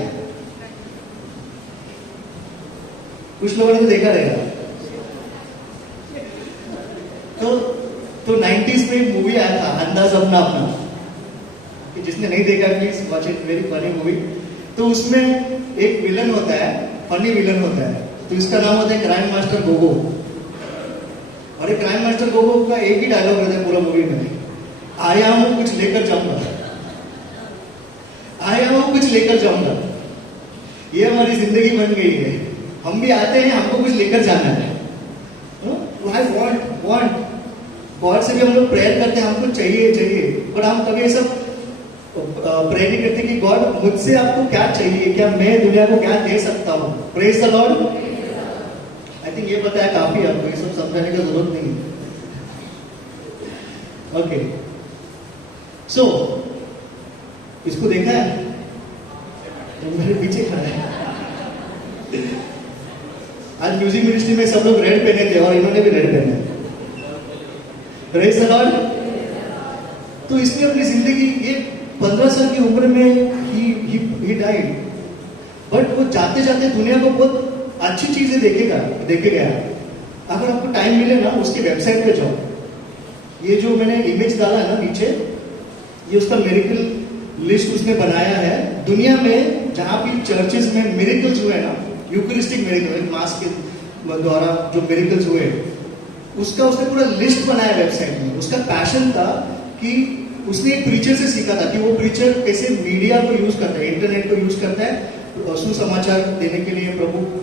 कुछ लोगों ने तो देखा रहेगा। तो 90s में एक मूवी आया था, अंदाज अपना अपना, कि जिसने नहीं देखा please watch it, very funny movie. तो उसमें एक विलन होता है, फनी विलन होता है, तो इसका नाम होता है क्राइम मास्टर गोगो। और एक क्राइम मास्टर गोगो का एक ही डायलॉग रहता है पूरा मूवी में, आया हूं कुछ लेकर जाऊंगा, आया हूं कुछ लेकर जाऊंगा। ये हमारी जिंदगी बन गई है, हम भी आते हैं, हमको कुछ लेकर जाना है। आई वांट गॉड से भी हम लोग प्रेयर करते हैं, हमको चाहिए, पर हम कभी ऐसा प्रे नहीं करते कि गॉड मुझसे आपको क्या चाहिए, क्या मैं दुनिया को क्या दे सकता हूँ। Praise the Lord. I think ये बताया काफी, आपको ये सब समझाने की जरूरत नहीं है। ओके, सो इसको देखा है? तो मेरे पीछे खड़ा है। आज म्यूजिक मिनिस्ट्री में सब लोग रेड पहने थे और इन्होंने भी रेड पहने। Praise the Lord. तो इसने अपनी जिंदगी, ये 15 साल की उम्र में ही डाइड, बट वो जाते जाते दुनिया को बहुत अच्छी चीजें देखे गया। अगर आपको टाइम मिले ना, उसके वेबसाइट पे जाओ, ये जो मैंने इमेज डाला है ना नीचे, ये उसका मिरेकल लिस्ट उसने बनाया है। दुनिया में जहां भी चर्चेस में मिरेकल्स हुए ना, यूकरिस्टिक मिरेकल, मास के द्वारा जो मिरेकल्स हुए, उसका उसने पूरा लिस्ट बनाया वेबसाइट में। उसका पैशन था कि उसने एक प्रीचर से सीखा था कि वो प्रीचर कैसे मीडिया को यूज करता है, इंटरनेट को यूज करता है सुसमाचार देने के लिए,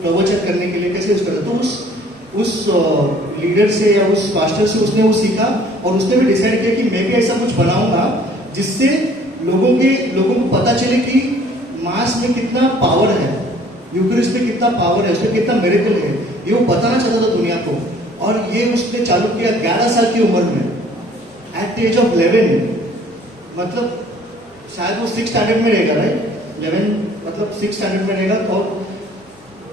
प्रवचन करने के लिए कैसे यूज करता है। तो उस लीडर से या उस पास्टर से उसने वो सीखा, और उसने भी डिसाइड किया कि मैं भी ऐसा कुछ बनाऊंगा जिससे लोगों को पता चले कि मास में कितना पावर है, यूकरिस्ट में कितना पावर है, उसमें कितना मिरेकल है। ये वो बताना चाहता था दुनिया को, और ये उसने चालू किया 11 साल की उम्र में, एट द एज ऑफ 11। मतलब शायद वो 6th स्टैंडर्ड में रहेगा, राइट? 11 मतलब 6th स्टैंडर्ड में रहेगा। और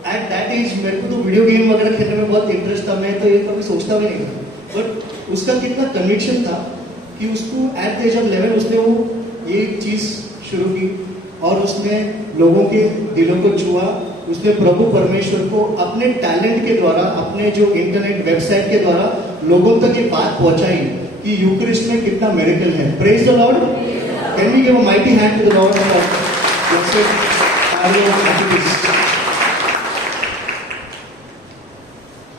एट दैट एज मेरे को तो वीडियो गेम वगैरह खेलने में बहुत इंटरेस्ट था, मैं तो ये कभी सोचता भी नहीं था। बट उसका कितना कन्विक्शन था कि उसको एट द एज ऑफ 11 उसने वो ये चीज शुरू की, और उसने लोगों के दिलों को छुआ। उसने प्रभु परमेश्वर को अपने टैलेंट के द्वारा, अपने जो इंटरनेट वेबसाइट के द्वारा लोगों तक ये बात पहुंचाई कि यूक्रिस्ट में कितना मिरेकल है। Praise the Lord. Can we give a mighty hand to the Lord.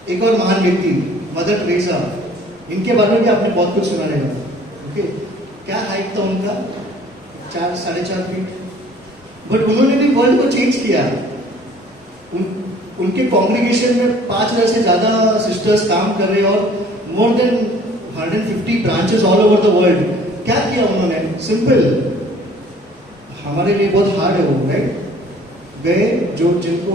एक और महान व्यक्ति मदर टेरेसा, इनके बारे में भी आपने बहुत कुछ सुना रहेगा। ओके, क्या हाइट था उनका? 4-4.5 फीट। बट उन्होंने भी वर्ल्ड को चेंज किया। उनके कॉन्ग्रीगेशन में 5000 से ज्यादा सिस्टर्स काम कर रहे हैं, और more than 150 branches all over the world. क्या किया उन्होंने? सिंपल, हमारे लिए बहुत हार्ड है वो, राइट? गए, जो जिनको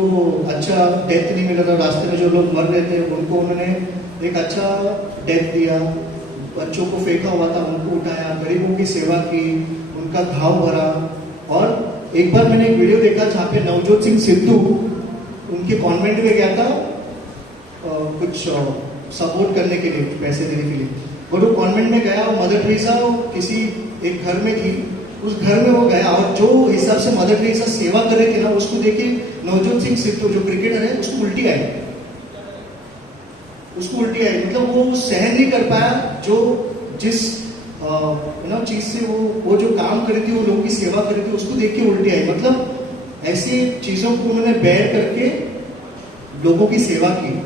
अच्छा डेथ नहीं मिला था, रास्ते में जो लोग मर रहे थे, उनको उन्होंने एक अच्छा डेथ दिया। बच्चों को फेंका हुआ था, उनको उठाया, गरीबों की सेवा की, उनका घाव भरा। और एक बार मैंने एक वीडियो देखा जहाँ पे नवजोत सिंह सिद्धू उनके कॉन्वेंट में गया था कुछ सपोर्ट करने के लिए, पैसे देने के लिए। और वो कॉन्वेंट में गया और मदर टेरेसा किसी एक घर में थी, उस घर में वो गया और जो हिसाब से मदर टेरेसा सेवा कर रहे थे ना, उसको देखे नवजोत सिंह सिद्धू जो क्रिकेटर है उसको उल्टी आई, मतलब वो सहन नहीं कर पाया जो जिस चीज से वो जो काम कर रही थी, वो लोगों की सेवा कर रही थी, उसको देख के उल्टी आई। मतलब ऐसी चीजों को उन्होंने बेयर करके लोगों की सेवा की।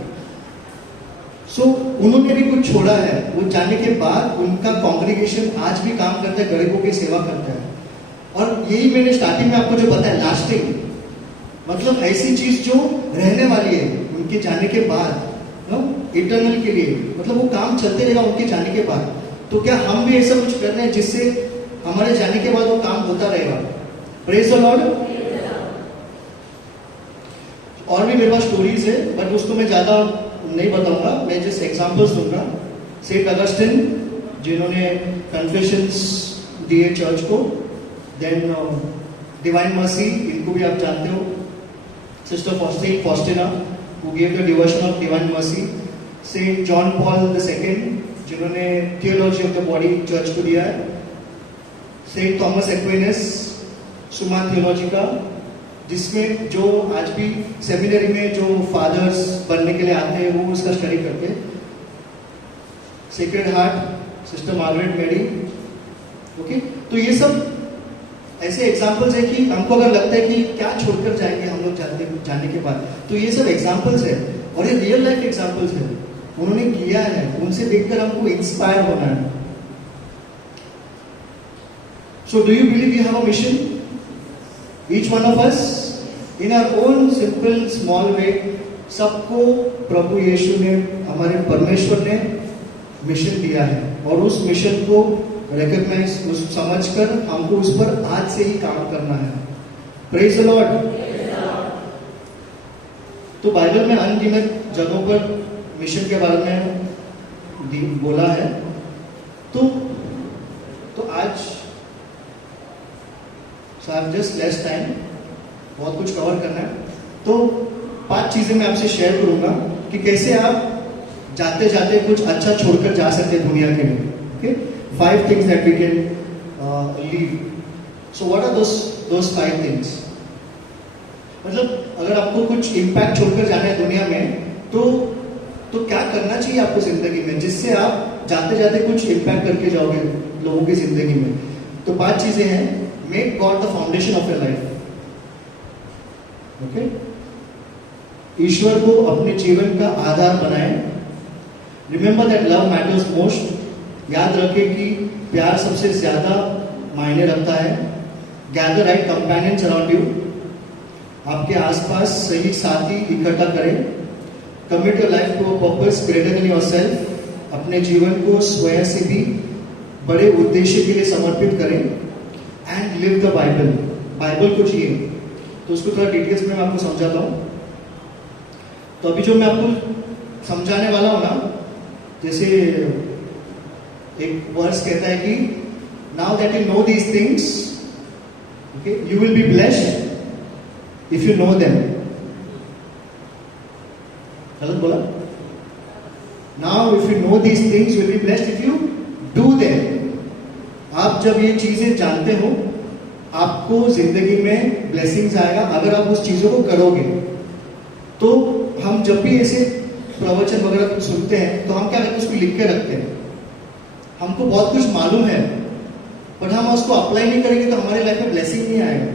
सो उन्होंने भी कुछ छोड़ा है, वो जाने के बाद उनका कॉन्ग्रीगेशन आज भी काम करता है, गरीबों की सेवा करता है। और यही मैंने स्टार्टिंग में आपको जो बताया, लास्टिंग, मतलब ऐसी चीज जो रहने वाली है उनके जाने के बाद, इटर्नल के लिए, मतलब वो काम चलते रहेगा उनके जाने के बाद। तो क्या हम भी ऐसा कुछ कर रहे हैं जिससे हमारे जाने के बाद वो काम होता रहेगा? Praise the Lord. और भी मेरे पास स्टोरीज है, बट उसको मैं ज्यादा नहीं बताऊंगा, मैं जस्ट एग्जांपल्स दूंगा। सेंट अगस्टिन जिन्होंने कन्फेशंस दिए चर्च को, देन डिवाइन मर्सी, इनको भी आप जानते हो, sister Faustina who gave the devotion of divine mercy, Saint John Paul II जिन्होंने theology of the body church को दिया है, Saint Thomas Aquinas सुमा theologica, जिसमें जो आज भी सेमिनरी में जो फादर्स बनने के लिए आते हैं वो उसका स्टडी करते हैं, सेक्रेड हार्ट सिस्टर मार्गरेट मेरी। ओके, तो ये सब ऐसे एग्जाम्पल्स है कि हमको अगर लगता है कि क्या छोड़कर जाएंगे हम लोग जानने के बाद, तो ये सब एग्जाम्पल्स है और ये रियल लाइफ एग्जाम्पल्स है, उन्होंने किया है, उनसे देखकर हमको इंस्पायर होना है। So do you believe you have a mission? Each one of us in our own simple small way, सबको प्रभु यीशु ने, हमारे परमेश्वर ने मिशन दिया है और उस मिशन को रिकॉग्नाइज समझकर हमको उस पर आज से ही काम करना है। Praise the Lord. तो बाइबल में अनगिनत जगहों पर मिशन के बारे में बोला है। तो आज जस्ट लेस टाइम, बहुत कुछ कवर करना है, तो 5 चीजें मैं आपसे शेयर करूंगा कि कैसे आप जाते जाते कुछ अच्छा छोड़कर जा सकते हैं दुनिया के लिए। Okay, 5 things that we can leave. So what are those 5 things? मतलब अगर आपको कुछ इम्पैक्ट छोड़कर जाना है दुनिया में, तो क्या करना चाहिए आपको जिंदगी में जिससे आप जाते जाते कुछ इम्पैक्ट करके जाओगे लोगों की जिंदगी में? तो 5 चीजें हैं। Make God the foundation of your life. Okay, ईश्वर को अपने जीवन का आधार बनाएं। Remember that love matters most. याद रखें कि प्यार सबसे ज्यादा मायने रखता है। Gather right companions around you. आपके आसपास सही साथी इकट्ठा करें। Commit your life to a purpose greater than yourself. अपने जीवन को स्वयं से भी बड़े उद्देश्य के लिए समर्पित करें। And live the Bible. Bible को जिए। तो उसको थोड़ा डिटेल्स में मैं आपको समझाता हूं। तो अभी जो मैं आपको समझाने वाला हूं ना, जैसे एक वर्स कहता है कि now that you know these things, okay, you will be blessed if you know them. गलत बोला? Now if you know these things you will be blessed if you do them. आप जब ये चीजें जानते हो, आपको जिंदगी में ब्लेसिंग्स आएगा अगर आप उस चीजों को करोगे। तो हम जब भी ऐसे प्रवचन वगैरह सुनते हैं तो हम क्या करते हैं, उसको लिख के रखते हैं। हमको बहुत कुछ मालूम है, पर हम उसको अप्लाई नहीं करेंगे तो हमारे लाइफ में ब्लेसिंग नहीं आएगा।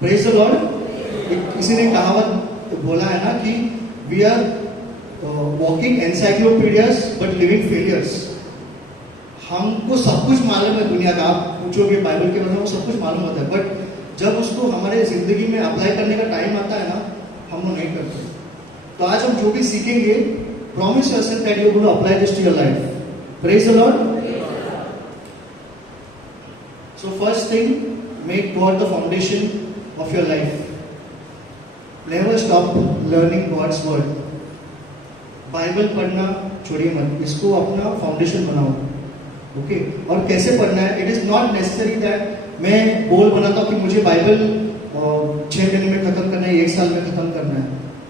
Praise the Lord. किसी ने कहावत बोला है ना कि we are walking encyclopedias but living failures. हमको सब कुछ मालूम है दुनिया का, आप पूछोगे बाइबल के बारे में, सब कुछ मालूम होता है, बट जब उसको हमारे जिंदगी में अप्लाई करने का टाइम आता है ना, हम लोग नहीं करते। तो आज हम जो भी सीखेंगे, promise yourself that you will apply this to your life. Praise the Lord. So first thing, make God the foundation of your life. Never stop learning God's word. Bible पढ़ना छोड़िए मत, इसको अपना फाउंडेशन बनाओ। ओके, और कैसे पढ़ना है? It is not necessary that मैं गोल बनाता हूँ कि मुझे बाइबल 6 महीने में खत्म करना है, 1 साल में खत्म करना है।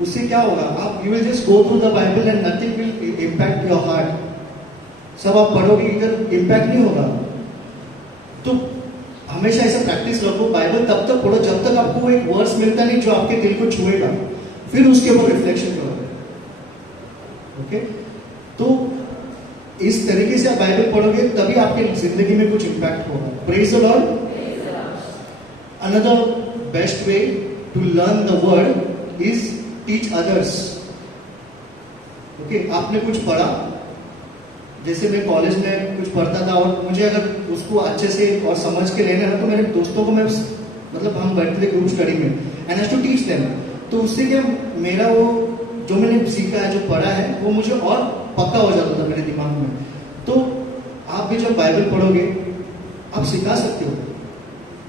उससे क्या होगा, आप you will just go through the Bible and nothing will impact your heart. सब आप पढ़ोगे इधर इम्पैक्ट नहीं होगा. तो हमेशा ऐसा प्रैक्टिस रखो, बाइबल तब तक पढ़ो जब तक आपको एक वर्स मिलता नहीं जो आपके दिल को छुएगा, फिर उसके ऊपर रिफ्लेक्शन करोगे. ओके, तो इस तरीके से आप बाइबल पढ़ोगे तभी आपके जिंदगी में कुछ इम्पैक्ट होगा. Praise the Lord. Another best way to learn the word is teach others. Okay, आपने कुछ पढ़ा, जैसे मैं कॉलेज में कुछ पढ़ता था और मुझे अगर उसको अच्छे से और समझ के लेना है तो मेरे दोस्तों को मैं मतलब हम बैठते थे ग्रुप स्टडी में and has to teach them. तो उससे क्या मेरा वो जो मैंने सीखा है, जो पढ़ा है, वो मुझे और पक्का हो जाता था मेरे दिमाग में. तो आप भी जब बाइबल पढ़ोगे आप सिखा सकते हो.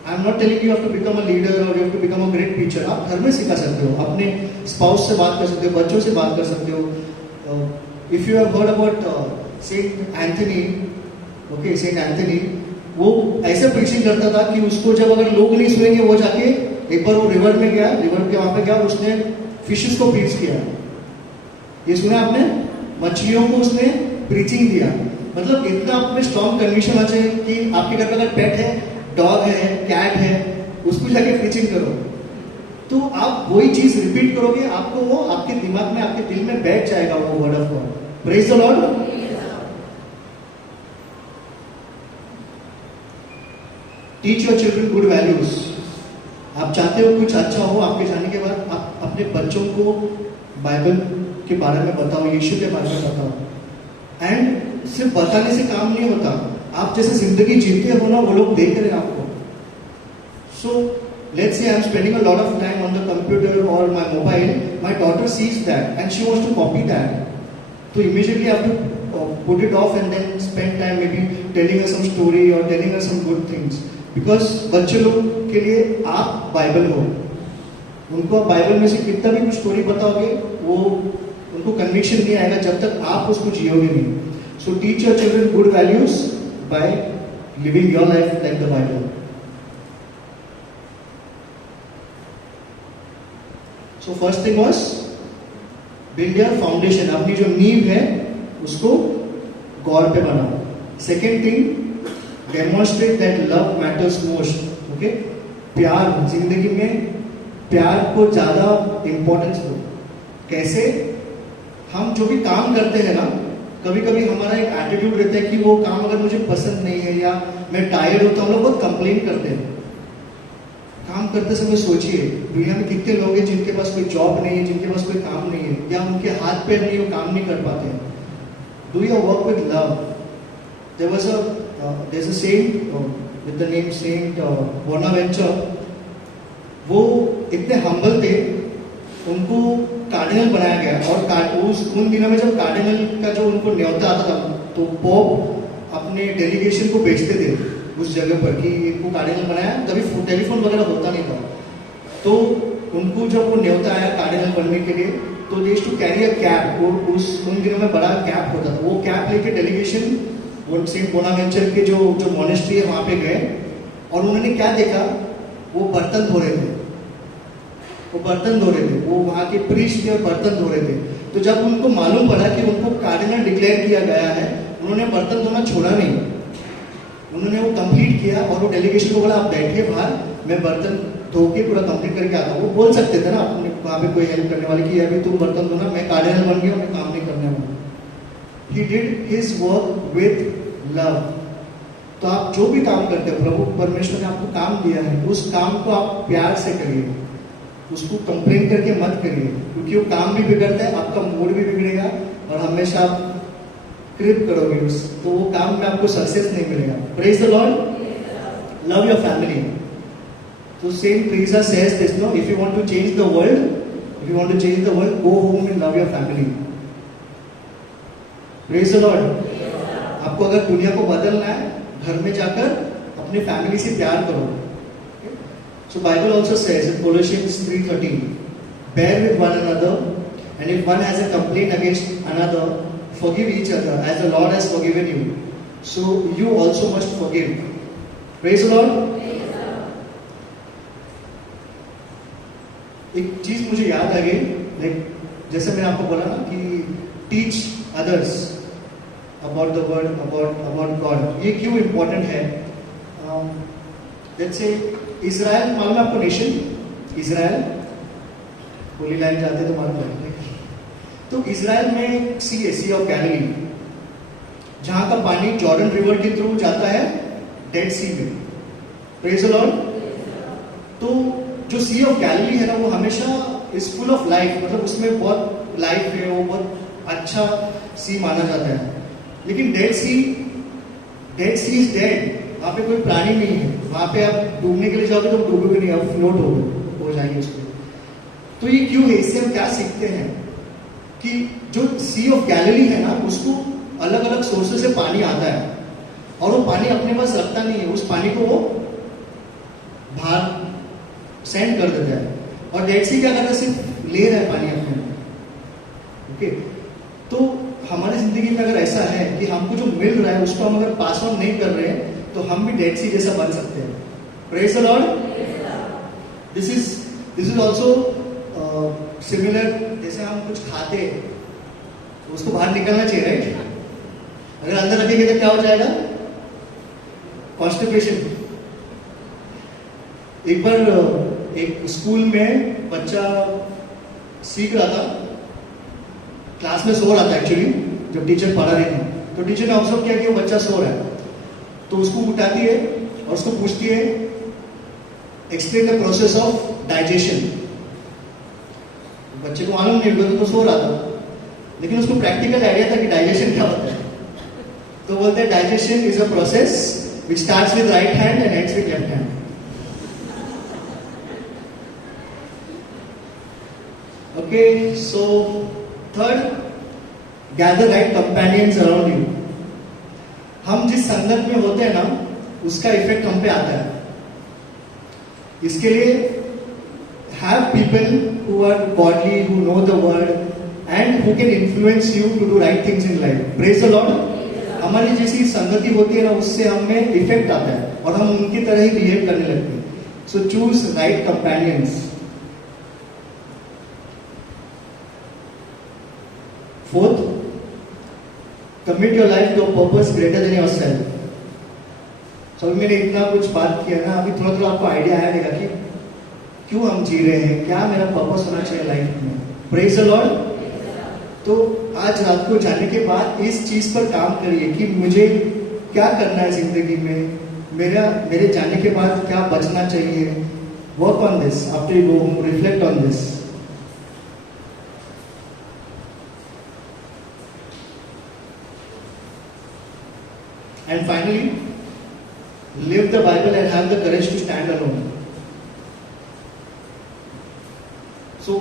I am not telling you have to become a leader और you have to become a great teacher. आप घर में सिखा सकते हो, अपने स्पाउस से बात कर सकते हो, बच्चों से बात कर सकते हो. If you have heard about Saint Anthony, okay, Saint Anthony वो ऐसे प्रीचिंग करता था कि उसको जब अगर लोग नहीं सुनेंगे, वो जाके एक बार वो रिवर में गया, रिवर के वहां पे गया और उसने फिशेस को प्रीच किया. ये सुना आपने? मछलियों को उसने प्रीचिंग दिया. मतलब इतना आप में स्ट्रॉन्ग कन्विक्शन आ चाहिए कि आपके घर पर अगर पेट है, डॉग है, कैट है, उसको जाके प्रीचिंग करो. तो आप वही चीज रिपीट करोगे, आपको वो आपके दिमाग में, आपके दिल में बैठ जाएगा वो word of God. Praise the Lord. Teach your children good values. आप चाहते हो कुछ अच्छा हो आपके जाने के बाद, आप अपने बच्चों को बाइबल के बारे में बताओ, यीशु के बारे में बताओ. एंड सिर्फ बताने से काम नहीं होता, आप जैसे जिंदगी जीते हो ना, वो लोग देख रहे हैं आपको. So let's say I am spending a lot of time on the computer और my mobile, my daughter sees that and she wants to copy that. तो इमीडिएटली आप put it off and then spend time maybe telling her some story or telling her some good things. Because बच्चे लोग के लिए आप बाइबल हो. उनको आप बाइबल में से कितना भी कुछ स्टोरी बताओगे, वो उनको कन्विक्शन नहीं आएगा जब तक आप उसको जियोगे नहीं. So teach your children good values by living your life like the Bible. So first thing was build your foundation. अपनी जो नींव है उसको गॉड पे बनाओ. Second thing, demonstrate that love matters most. Okay, प्यार, जिंदगी में प्यार को ज्यादा इंपॉर्टेंस दो. कैसे? हम जो भी काम करते हैं ना, कभी कभी हमारा एक एटीट्यूड रहता है कि वो काम अगर मुझे पसंद नहीं है या मैं टायर्ड हूं तो हम लोग बहुत कंप्लेन करते हैं. काम करते समय सोचिए, दुनिया में कितने लोग हैं जिनके पास कोई जॉब नहीं है, जिनके पास कोई काम नहीं है, या उनके हाथ पैर नहीं, वो काम नहीं कर पाते हैं. Do your work with love. There's a saint with the name Saint Bonaventure. वो इतने हम्बल थे, उनको कार्डिनल बनाया गया. और उन दिनों में जब कार्डिनल का जो उनको न्योता आता था, तो पोप अपने डेलीगेशन को भेजते थे उस जगह पर कि इनको कार्डिनल बनाया. तभी टेलीफोन वगैरह होता नहीं था. तो उनको जब वो न्योता आया कार्डिनल बनने के लिए, तो they used to carry a cap. वो उन दिनों में बड़ा कैप होता था. वो कैप लेके डेलीगेशन वो सेंट बोनावेंचर के जो मॉनेस्ट्री है वहां पे गए और उन्होंने क्या देखा, वो बर्तन धो रहे थे. वो बर्तन धो रहे थे, वो वहां के प्रीस्ट थे और बर्तन धो रहे थे. तो जब उनको मालूम पड़ा कि उनको कार्डिनल डिक्लेयर किया गया है, उन्होंने बर्तन धोना छोड़ा नहीं. उन्होंने वो कंप्लीट किया और वो डेलीगेशन को बोला, आप बैठिए बाहर, मैं बर्तन धो के पूरा कंप्लीट करके आता हूँ. वो बोल सकते थे ना अपने वहां पे कोई हेल्प करने वाले कि अभी तुम बर्तन धोना, मैं कार्डिनल बन गया, मैं काम नहीं करने वाला. He did his work with love. तो आप जो भी काम करते हो, प्रभु परमेश्वर ने आपको काम दिया है, उस काम को आप प्यार से करिए. उसको कंप्लेन करके मत करिए, क्योंकि वो काम भी बिगड़ता है, आपका मूड भी बिगड़ेगा और हमेशा आप क्रिप करोगे तो वो काम में आपको सक्सेस नहीं मिलेगा. Praise the Lord. Love your family. So Saint Teresa says this, no, if you want to change the world, go home and love your family. Praise the Lord. आपको अगर दुनिया को बदलना है, घर में जाकर अपने फैमिली से प्यार करो. So Bible also says in Colossians 3:13, bear with one another, and if one has a complaint against another, forgive each other as the Lord has forgiven you. So you also must forgive. Praise the Lord. एक चीज मुझे याद आ गई. लाइक जैसे मैंने आपको बोला ना कि teach others about the word about God, ये क्यों इम्पोर्टेंट है? जैसे इजराइल, मालूम है आपको नेशन इजराइल, होली लैंड जाते तो मालूम है। तो इजराइल में सी ऑफ गैलिली, जहां का पानी जॉर्डन रिवर के थ्रू जाता है डेड सी में। Praise the Lord. तो जो सी ऑफ गैलिली है ना, वो हमेशा इज फुल ऑफ लाइफ, मतलब उसमें बहुत लाइफ है, वो बहुत अच्छा सी माना जाता है। लेकिन डेड सी इज डेड, वहां पे कोई प्राणी नहीं है, वहां पे आप डूबने के लिए जाओगे तो डूबोगे नहीं, आप फ्लोट हो जाएंगे उसमें। तो ये क्यों है? इससे हम क्या सीखते हैं कि जो सी ऑफ गैलिली है ना, उसको अलग अलग सोर्सेस से पानी आता है और वो पानी अपने पास रखता नहीं है, उस पानी को वो बाहर सेंड कर देता है। और डेड सी क्या करता है? सिर्फ ले रहा है पानी अपने। ओके, तो हमारी जिंदगी में अगर ऐसा है कि हमको जो मिल रहा है उसको हम अगर पास ऑन नहीं कर रहे हैं, तो हम भी डेड सी जैसा बन सकते हैं। Praise the Lord. This is also similar, जैसे हम कुछ खाते हैं तो उसको बाहर निकलना चाहिए, राइट? अगर अंदर रखेंगे तो क्या हो जाएगा? कॉन्स्टिपेशन। एक बार एक स्कूल में बच्चा सीख रहा था, क्लास में सो रहा था एक्चुअली, जब टीचर पढ़ा रही थी, तो टीचर ने ऑब्जर्व किया कि वो बच्चा सो रहा है, तो उसको उठाती है और उसको पूछती है explain the process of digestion. बच्चे को मालूम नहीं होगा, तो सो रहा था, लेकिन उसको प्रैक्टिकल आइडिया था कि डाइजेशन क्या होता है। तो बोलते हैं digestion is a process which starts with right hand and ends with left hand. Okay, so third, gather right companions around you. हम जिस संगत में होते हैं ना, उसका इफेक्ट हम पे आता है। इसके लिए have people who are godly, who know the word and who can influence you to do right things in life. Praise the Lord. हमारी जैसी संगति होती है ना, उससे हमें इफेक्ट आता है और हम उनकी तरह ही बिहेव करने लगते हैं। So choose right companions. Fourth, commit your life to a purpose greater than yourself. So मैंने इतना कुछ बात किया ना, अभी थोड़ा थोड़ा आपको आइडिया आएगा कि क्यों हम जी रहे हैं, क्या मेरा पर्पस होना चाहिए लाइफ में। Praise the Lord. तो आज रात को जाने के बाद इस चीज पर काम करिए कि मुझे क्या करना है जिंदगी में, मेरे जाने के बाद क्या बचना चाहिए। Work on this after you go home, reflect on this. And finally, live the Bible and have the courage to stand alone. So,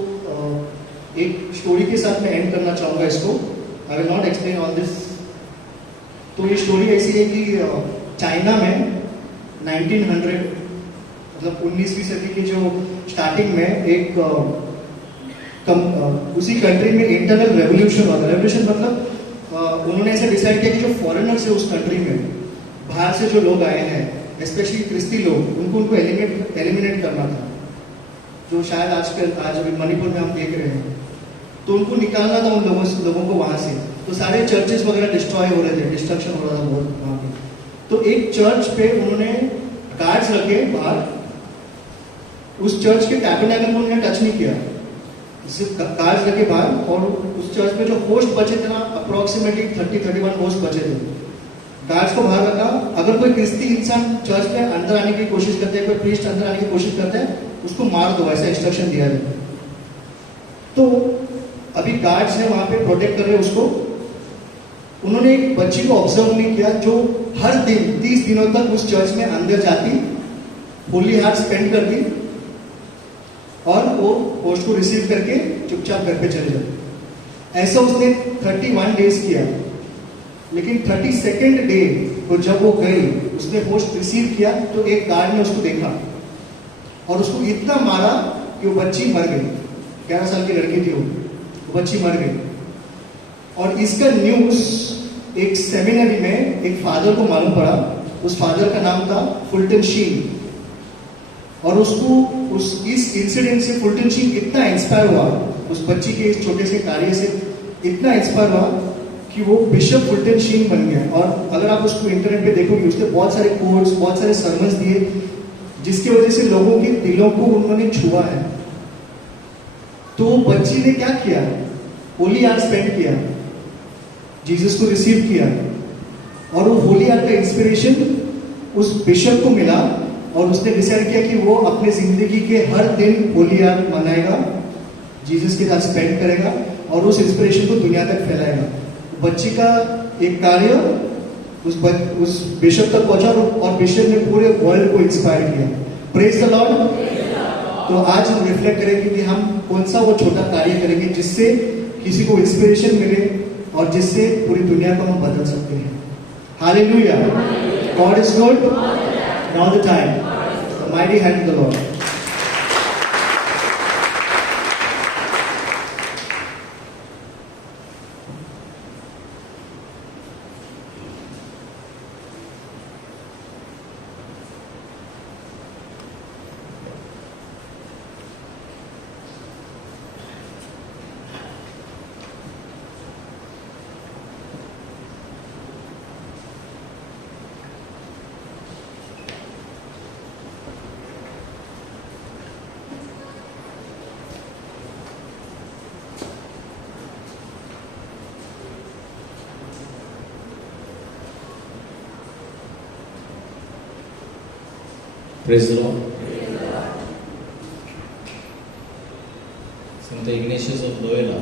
एक स्टोरी के साथ मैं एंड करना चाहूंगा इसको। I will not explain all this. तो ये स्टोरी ऐसी है कि चाइना में 1900 मतलब 19वीं सदी के जो स्टार्टिंग में एक उसी कंट्री में इंटरनल रेवोल्यूशन हुआ था। रेवोल्यूशन मतलब उन्होंने ऐसा डिसाइड किया कि जो फॉरेनर्स है उस कंट्री में, बाहर से जो लोग आए हैं, स्पेशली क्रिस्ती लोग, उनको एलिमिनेट करना था, जो शायद आज अभी मणिपुर में हम देख रहे हैं। तो उनको निकालना था उन लोगों को वहां से। तो सारे चर्चेस वगैरह डिस्ट्रॉय हो रहे थे, डिस्ट्रक्शन हो रहा था बहुत वहां पे। तो एक चर्च पे उन्होंने गार्ड्स रखे बाहर, उस चर्च के टैबरनेकल को उन्होंने टच नहीं किया, सिर्फ गार्ड्स रखे बाहर। और उस चर्च में जो होस्ट बचे थे ना, अप्रोक्सीमेटली 30-31 होस्ट बचे थे। गार्ड्स को बाहर रखा। अगर कोई क्रिस्ती इंसान चर्च में अंदर आने की कोशिश करते हैं, कोई प्रीस्ट अंदर आने की कोशिश करते हैं, उसको मार दो, ऐसा इंस्ट्रक्शन दिया है। तो अभी गार्ड्स ने वहां पे प्रोटेक्ट कर रहे हैं उसको। उन्होंने एक बच्ची को ऑब्जर्व नहीं किया जो हर दिन 30 दिनों तक उस चर्च में अंदर जाती, होली हार्ट स्पेंड करती और वो होस्ट को रिसीव करके चुपचाप घर पे चले जाते। ऐसा उसने 31 डेज किया। लेकिन 32nd डे को जब वो गई, उसने होस्ट रिसीव किया, तो एक गार्ड ने उसको देखा और उसको इतना मारा कि वो बच्ची मर गई। 11 साल की लड़की थी वो बच्ची मर गई। और इसका न्यूज एक सेमिनरी में एक फादर को मालूम पड़ा। उस फादर का नाम था फुल्टन शीन। और उसको इस इंसिडेंट से फुल्टन शीन इतना इंस्पायर हुआ उस बच्ची के इस छोटे से कार्य से इतना इंस्पायर हुआ कि वो बिशप फुलटन शीन बन गया। और अगर आप उसको इंटरनेट पे देखोगे, उसने बहुत सारे कोट्स, बहुत सारे सरमन्स दिए, जिसकी वजह से लोगों के दिलों को उन्होंने छुआ है। तो वो बच्ची ने क्या किया? होली आवर स्पेंड किया, जीसस को रिसीव किया, और वो होली आवर का इंस्पिरेशन उस बिशप को मिला, और उसने डिसाइड किया कि वो अपने जिंदगी के हर दिन होली आवर मनाएगा, जीसस के साथ स्पेंड करेगा, और उस इंस्पिरेशन को दुनिया तक फैलाएगा। बच्ची का एक कार्य उस बिशप तक पहुंचा, और बिशप ने पूरे वर्ल्ड को इंस्पायर किया। Praise the Lord. तो आज हम रिफ्लेक्ट करेंगे कि हम कौन सा वो छोटा कार्य करेंगे जिससे किसी को इंस्पिरेशन मिले, और जिससे पूरी दुनिया को हम बदल सकते हैं। Hallelujah. God is good all the time. Mighty hand of the Lord. Praise the Lord. Sant Ignatius of Loyola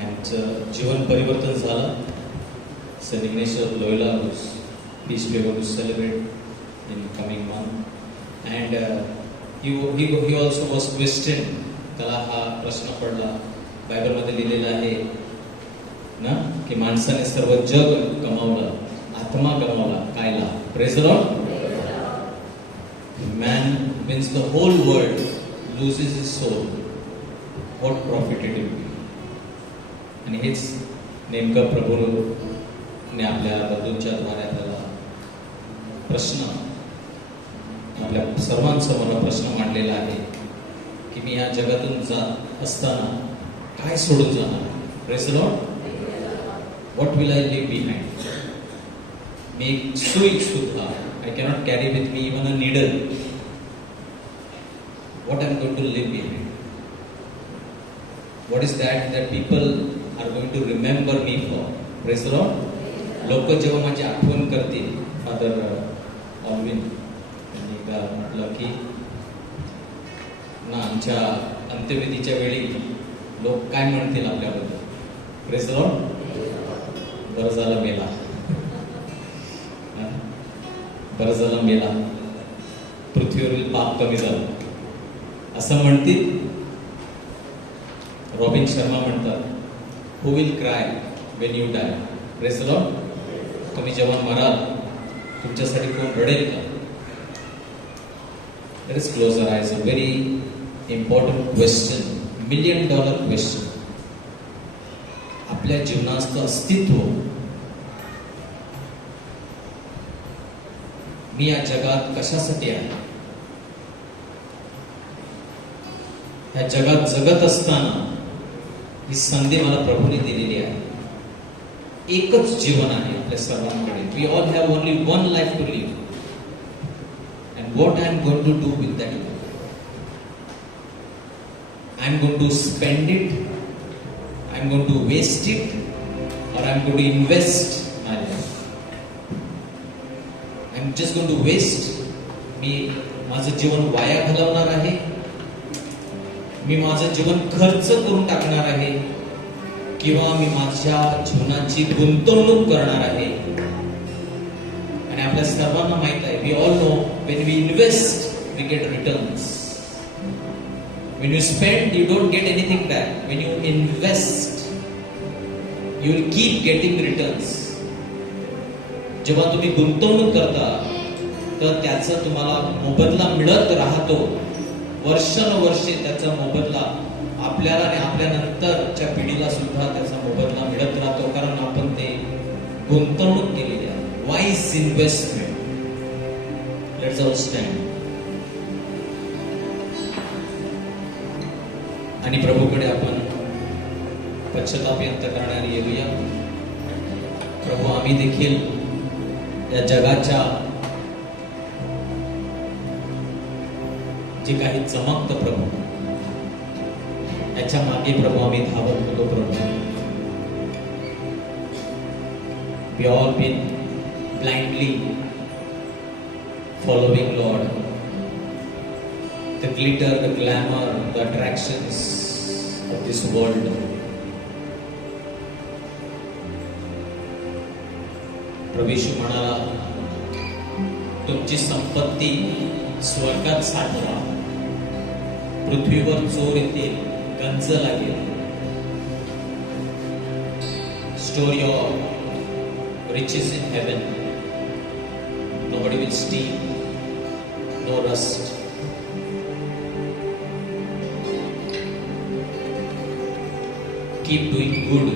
यांचं जीवन परिवर्तन झालं. Saint Ignatius of Loyola, whose feast we are going to celebrate in coming month, and he also was questioned. त्याला हा प्रश्न पडला, बायबलमध्ये लिहिलेला आहे ना, की माणसाने सर्व जग गमावलं, आत्मा गमावला, काय ला? Praise the Lord. Man means the whole world loses his soul. What profit it will be? आणि हेच नेमकं प्रभूने आपल्या बंधूंच्या द्वारे आपल्याला प्रश्न, आपल्या सर्वांसमोर प्रश्न मांडलेला आहे की मी या जगातून जात असताना काय सोडून जाणार? Praise the lord. What will I leave behind? मी एक सुई सुद्धा, I cannot carry with me even a needle. What I am going to leave behind? What is that people are going to remember me for? Praise the Lord. लोक जेव्हा माझी आठवण करतील, फादर ऑल्विन यांनी एकदा म्हटलं की ना, आमच्या अंत्यविधीच्या वेळी लोक काय म्हणतील आपल्याबद्दल? Praise the Lord. बरं झालं मेला, बरं झालं मेला, पृथ्वीवरील पाप कमी झालं असं म्हणतील. रॉबिन शर्मा म्हणतात, who will cry when you die? Praise the Lord. तुम्ही जेव्हा मराल तुमच्यासाठी कोण रडेल का? लेट अस क्लोज आवर आयज. A very important question, $1 million question. आपल्या जीवनाचं अस्तित्व, मी या जगात कशासाठी आहे? या जगात जगत असताना ही संधी मला प्रभूने दिलेली आहे. एकच जीवन आहे आपल्या सर्वांकडे. We all have only one life to live, and what I am going to do with that life? I am going to spend it, I am going to waste it, और I am going to invest my life? I am just going to waste. मी माझं जीवन वाया घालवणार आहे, मी माझं जीवन खर्च करून टाकणार आहे, किंवा मी माझ्या जीवनाची गुंतवणूक करणार आहे. आणि आपल्या सर्वांना माहित आहे, we all know, when we invest we get returns. When you spend you don't get anything back. When you invest you will keep getting returns. जेव्हा तुम्ही गुंतवणूक करता तर त्याचा तुम्हाला मोबदला मिळत राहतो. वर्षानुवर्षे त्याचा मोबदला आपल्याला आणि आपल्या नंतरच्या पिढीला सुद्धा त्याचा मोबदला मिळत राहतो, कारण आपण ते गुंतवणूक केलेली आहे. Wise investment. Let's all stand. आणि प्रभूकडे आपण पश्चातापी अंतःकरणाने येऊया. प्रभू, आम्ही देखील या जगाच्या जे काही चमकतं प्रभू, याच्या मागे प्रभू आम्ही धावत होतो प्रभू. We all been blindly following Lord. The glitter, the glamour, the attractions of this world. प्रभू येशू म्हणाला, तुमची संपत्ती स्वर्गात साठवा, पृथ्वीवर चोर येतील, गंज लागेल. Store your riches in heaven. Nobody will steal, no rust. Keep doing good.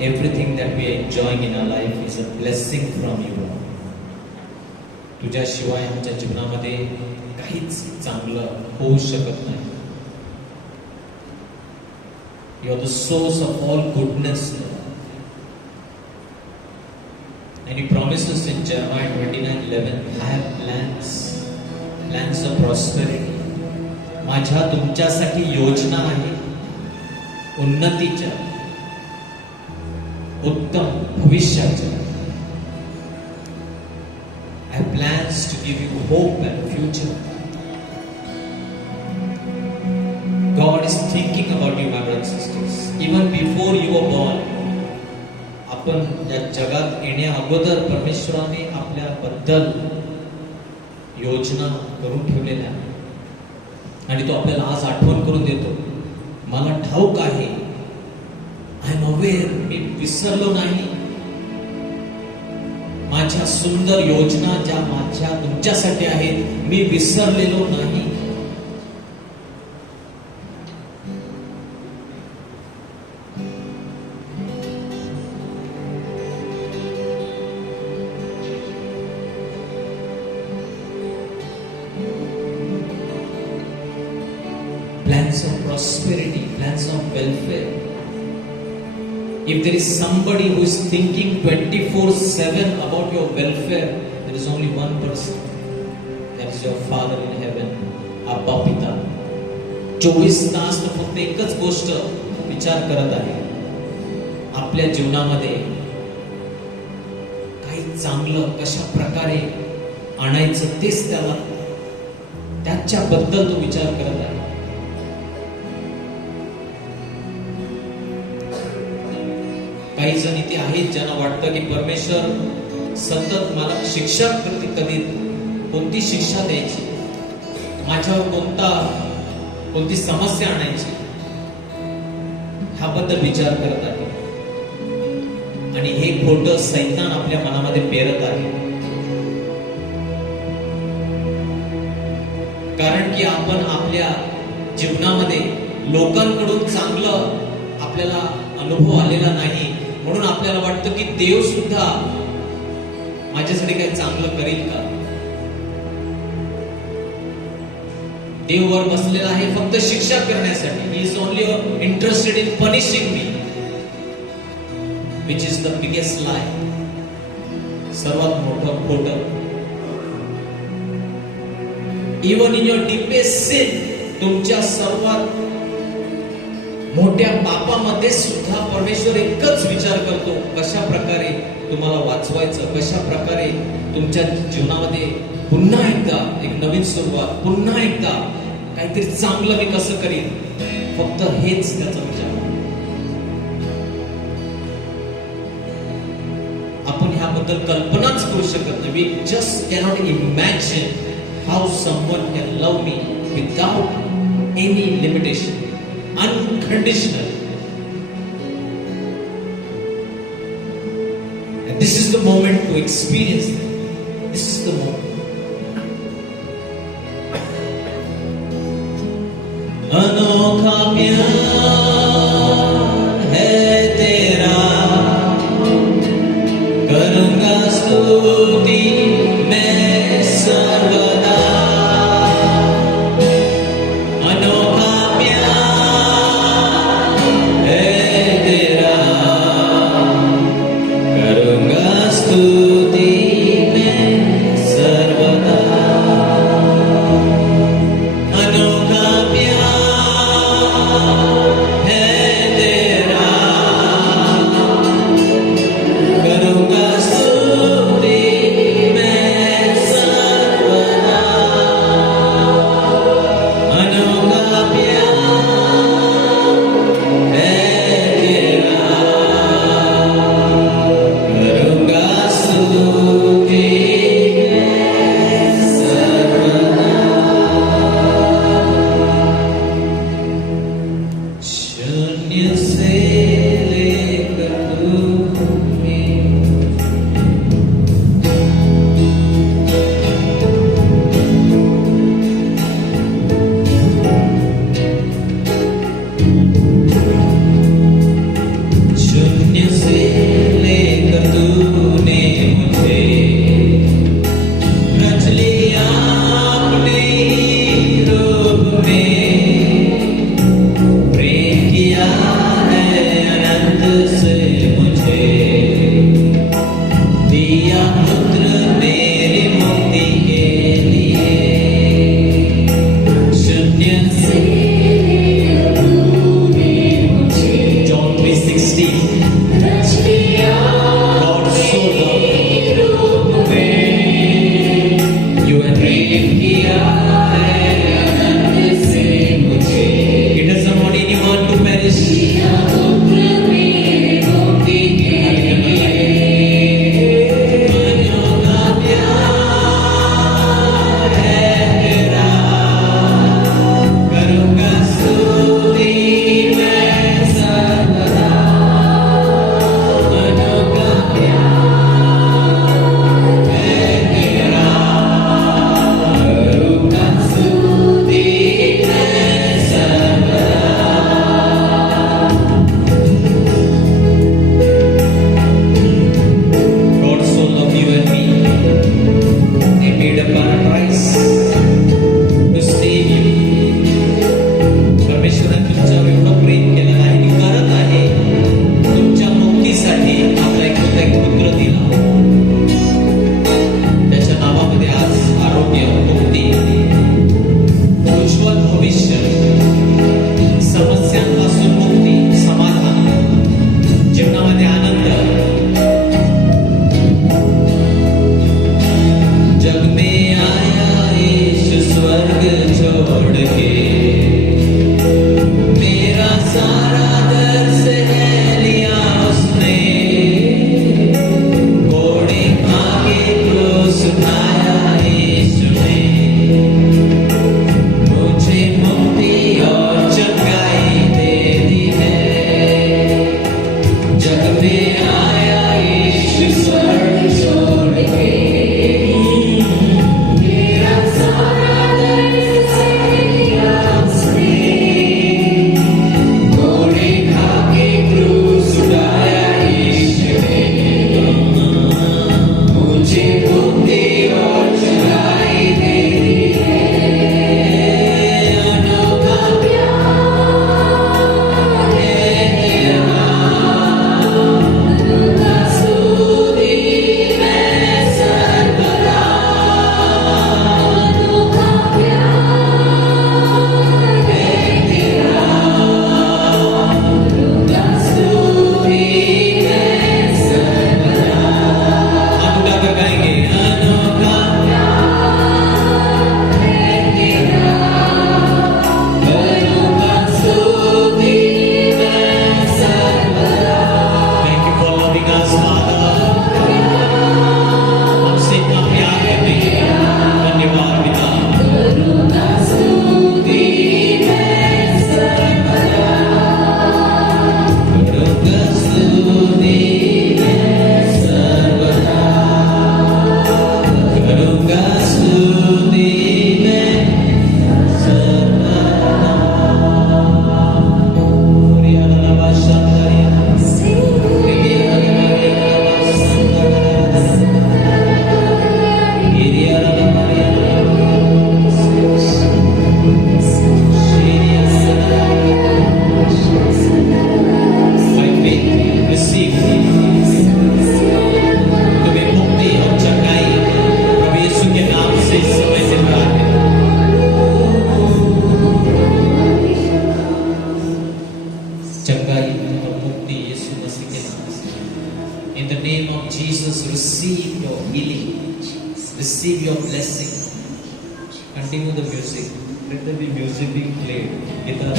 Everything that we are enjoying in our life is a blessing from you. तुझ्याशिवाय आमच्या जीवनामध्ये काहीच चांगलं होऊ शकत नाही. You are the source of all goodness. And you promised us in Jeremiah 29:11, I have plans of prosperity. माझ्या तुमच्यासाठी योजना आहे उन्नतीच्या, उत्तम भविष्याच्या. I have plans to give you hope and future. God is thinking about you, my brothers and sisters. Even before you were born, आपण या जगात येण्या अगोदर परमेश्वराने आपल्याबद्दल योजना करून ठेवलेल्या आणि तो आपल्याला आज आठवण करून देतो. मला ठाऊक आहे, आय एम अवेअर, मी विसरलो नाही. माझ्या सुंदर योजना ज्या माझ्या तुमच्यासाठी आहेत, मी विसरलेलो नाही. Plans of prosperity, plans of welfare. If there is somebody who is thinking 24/7 about your welfare, there is only one person. That is your Father in heaven, Abba Pita. 24 तास तो फक्त एकच गोष्ट विचार करत आहे, आपल्या जीवनामध्ये काही चांगलं कशा प्रकारे आणायचं, तेच त्याला त्याच्याबद्दल तो विचार करत आहे. काही जण इथे आहेत ज्यांना वाटतं की परमेश्वर सतत मला शिक्षा कधी कोणती शिक्षा द्यायची, माझ्यावर कोणती समस्या आणायची, ह्याबद्दल विचार करत आहे. आणि हे खोटं सैतान आपल्या मनामध्ये पेरत आहे. कारण की आपण आपल्या जीवनामध्ये लोकांकडून चांगलं आपल्याला अनुभव आलेला नाही, म्हणून आपल्याला वाटतं की देव सुद्धा माझ्यासाठी काही चांगलं करेल का. देव वर बसलेला आहे फक्त शिक्षा करण्यासाठी. He is only interested in punishing me, which is the biggest लाय. सर्वात मोठं खोटं. इवन इन युअर डीपेस्ट सिन, तुमच्या सर्वात मोठ्या पापामध्ये सुद्धा परमेश्वर एकच विचार करतो, कशा प्रकारे तुम्हाला वाचवायचं, कशा प्रकारे तुमच्या जीवनामध्ये पुन्हा एकदा एक नवीन सुरुवात, पुन्हा एकदा काहीतरी चांगलं मी कसं करीन. फक्त हेच त्याचा विचार. आपण ह्याबद्दल कल्पनाच करू शकत नाही. We just cannot imagine how someone can love me without any limitation, unconditional. And this is the moment to experience it. This is the moment. अनोखा प्यार है तेरा, करूंगा स्तुति मैं सर्वदा. अनोखा प्यार से लेकर तूने मुझे रच लिया अपने ही रूप में, प्रेम किया है अनंत से मुझे, दिया पुत्र मेरी मुक्ति के लिए, शून्य से John 3:16 God so loved you and प्रेम किया है अनंत से मुझे. He doesn't want anyone to perish. God so loved you and me. He made a paradise to save you. परमेश्वराने तुमच्यावर एवढं प्रेम केलं आहे आणि करत आहे. तुमच्या मुक्तीसाठी आपला एक पुत्र दिला. त्याच्या नावामध्ये आज आरोग्य, मुक्ती, उज्ज्वल भविष्य, समस्यांपासून मुक्ती, समाधान, जीवनामध्ये आनंद. जग में आया यीशु स्वर्ग छोड़ के, मेरा सारा दर्द सह लिया उसने, घोड़े आगे क्रूस उठाया यीशु ने, मुझे मुक्ति और चंगाई दे दी है. जग में आया यीशु स्वर्ग छोड़ के, मेरा सारा दर्द सह लिया उसने, घोड़े खाके क्रूस उठाया यीशु ने, मुझे मुक्ति और चंगाई दे दी है. अनोखा प्यार है तेरा, स्तुति मैं सर्वदा. अनोखा प्यार है तेरा, स्तुति मैं सर्वदा. हम उठाकर गाएंगे. अनोखा प्यार है तेरा, अनोखा स्तुति मैं सर्वदा. Thank you for loving us, Father. हमसे इतना प्यार करने के लिए धन्यवाद पिता. स्तुति मैं सर्वदा, करूँगा स्तुति मैं सर्वदा, करूँगा स्तुति मैं सर्वदा. By faith, receive. तुम्हें मुक्ति और चंगाई प्रभु यीशु के नाम से इस समय मिल रहा है. चंगाई और मुक्ति यीशु मसीह के नाम से. In the name of Jesus, receive your healing, receive your blessing. Continue the music. Let there be music being played. Guitar.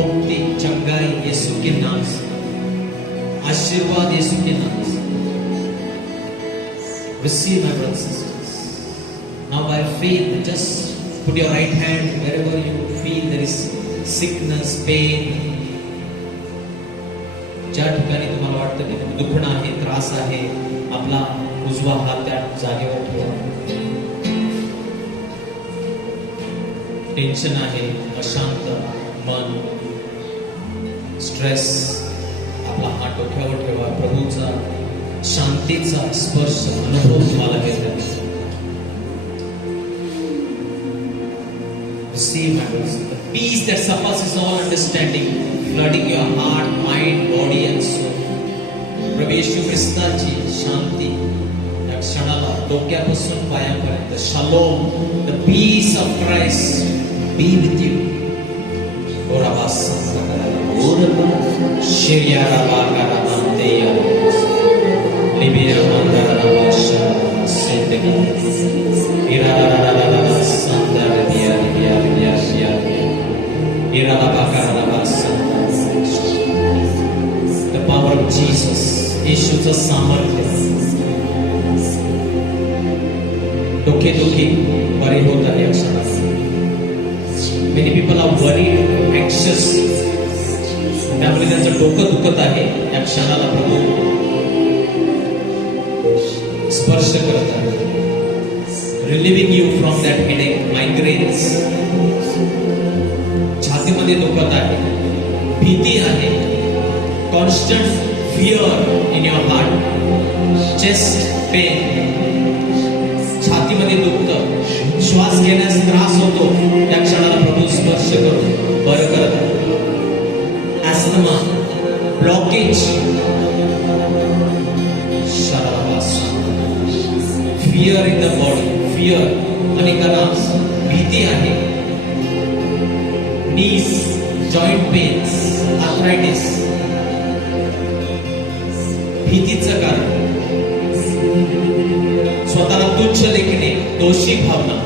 मुक्ति, चंगाई यीशु के नाम से, आशीर्वाद यीशु के नाम से. Receive, my brothers and sisters. Now by faith, just put your right hand wherever you feel there is sickness, pain. ज्या ठिकाणी तुम्हाला वाटतं की दुखणं आहे, त्रास आहे, आपला उजवा हात त्या जागेवर ठेवा. टेन्शन आहे, अशांत मन, स्ट्रेस, आपला हात डोक्यावर ठेवा. प्रभूचा शांतीचा स्पर्श अनुभव तुम्हाला घेतला. Receive and receive the peace that surpasses all understanding, flooding your heart, mind, body and soul. प्रभू येशू ख्रिस्ताची शांती या क्षणाला डोक्यापासून पायापर्यंत, shalom, the peace of Christ be with you. Orabasa Shirya Bakaramandea Libira Mandarabasha Sendega Irara Sandara Dia Irala Bakarabasa. The power of Jesus, Yeshu's सामर्थ्य. डोके बरे होत आहे या क्षणात. Many people are worried, anxious. त्यामुळे त्यांचं डोकं दुखत आहे. या क्षणाला प्रभू स्पर्श करत आहे. Relieving you from that headache, migraines. छातीमध्ये दुखत आहे, भीती आहे, constant fear in your heart, chest pain. छातीमध्ये दुखतं, श्वास घेण्यास त्रास होतो. या क्षणाला प्रभू स्पर्श करून बरं करत. Asthma, blockage, fear in the body, fear, अनेकांना भीती आहे. Knees, joint pains, arthritis. भीतीचं कारण स्वतःला तुच्छ लेखणे, दोषी भावना.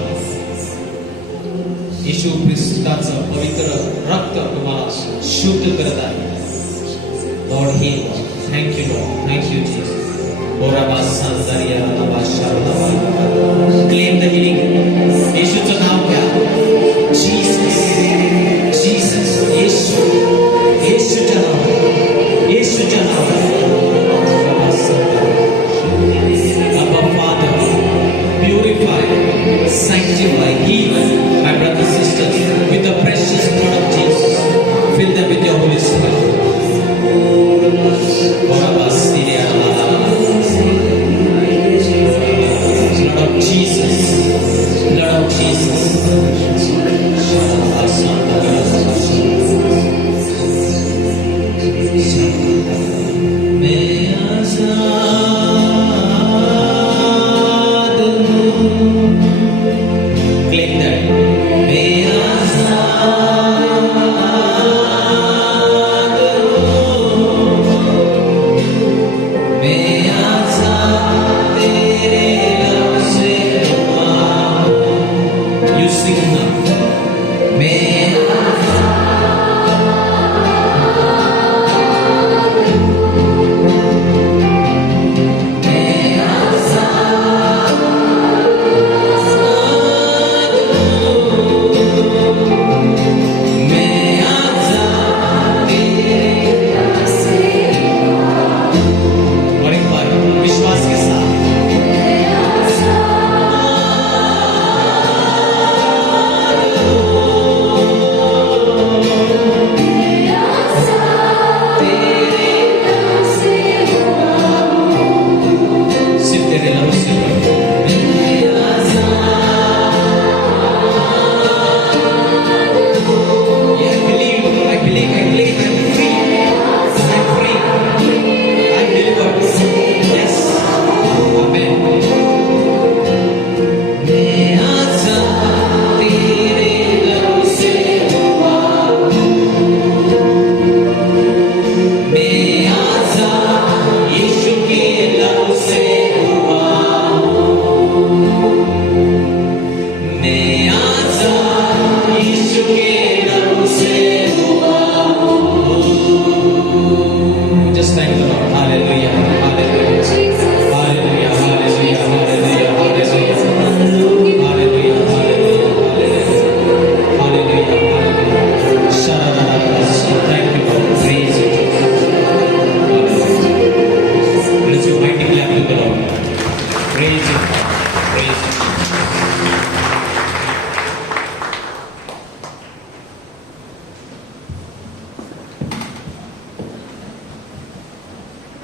येशू ख्रिस्ताचं पवित्र रक्त तुम्हाला शुद्ध करत आहे. Lord heal. Thank you Lord. Thank you Jesus. Claim the healing. येशूचं नाव घ्या. Jesus, Jesus, येशू, येशूच्या नावात, येशूच्या नावात. Abba Father, purify, sanctify, heal my brothers and sisters with the precious blood of Jesus. Fill them with your Holy Spirit. Blood of Jesus, blood of Jesus. Claim that.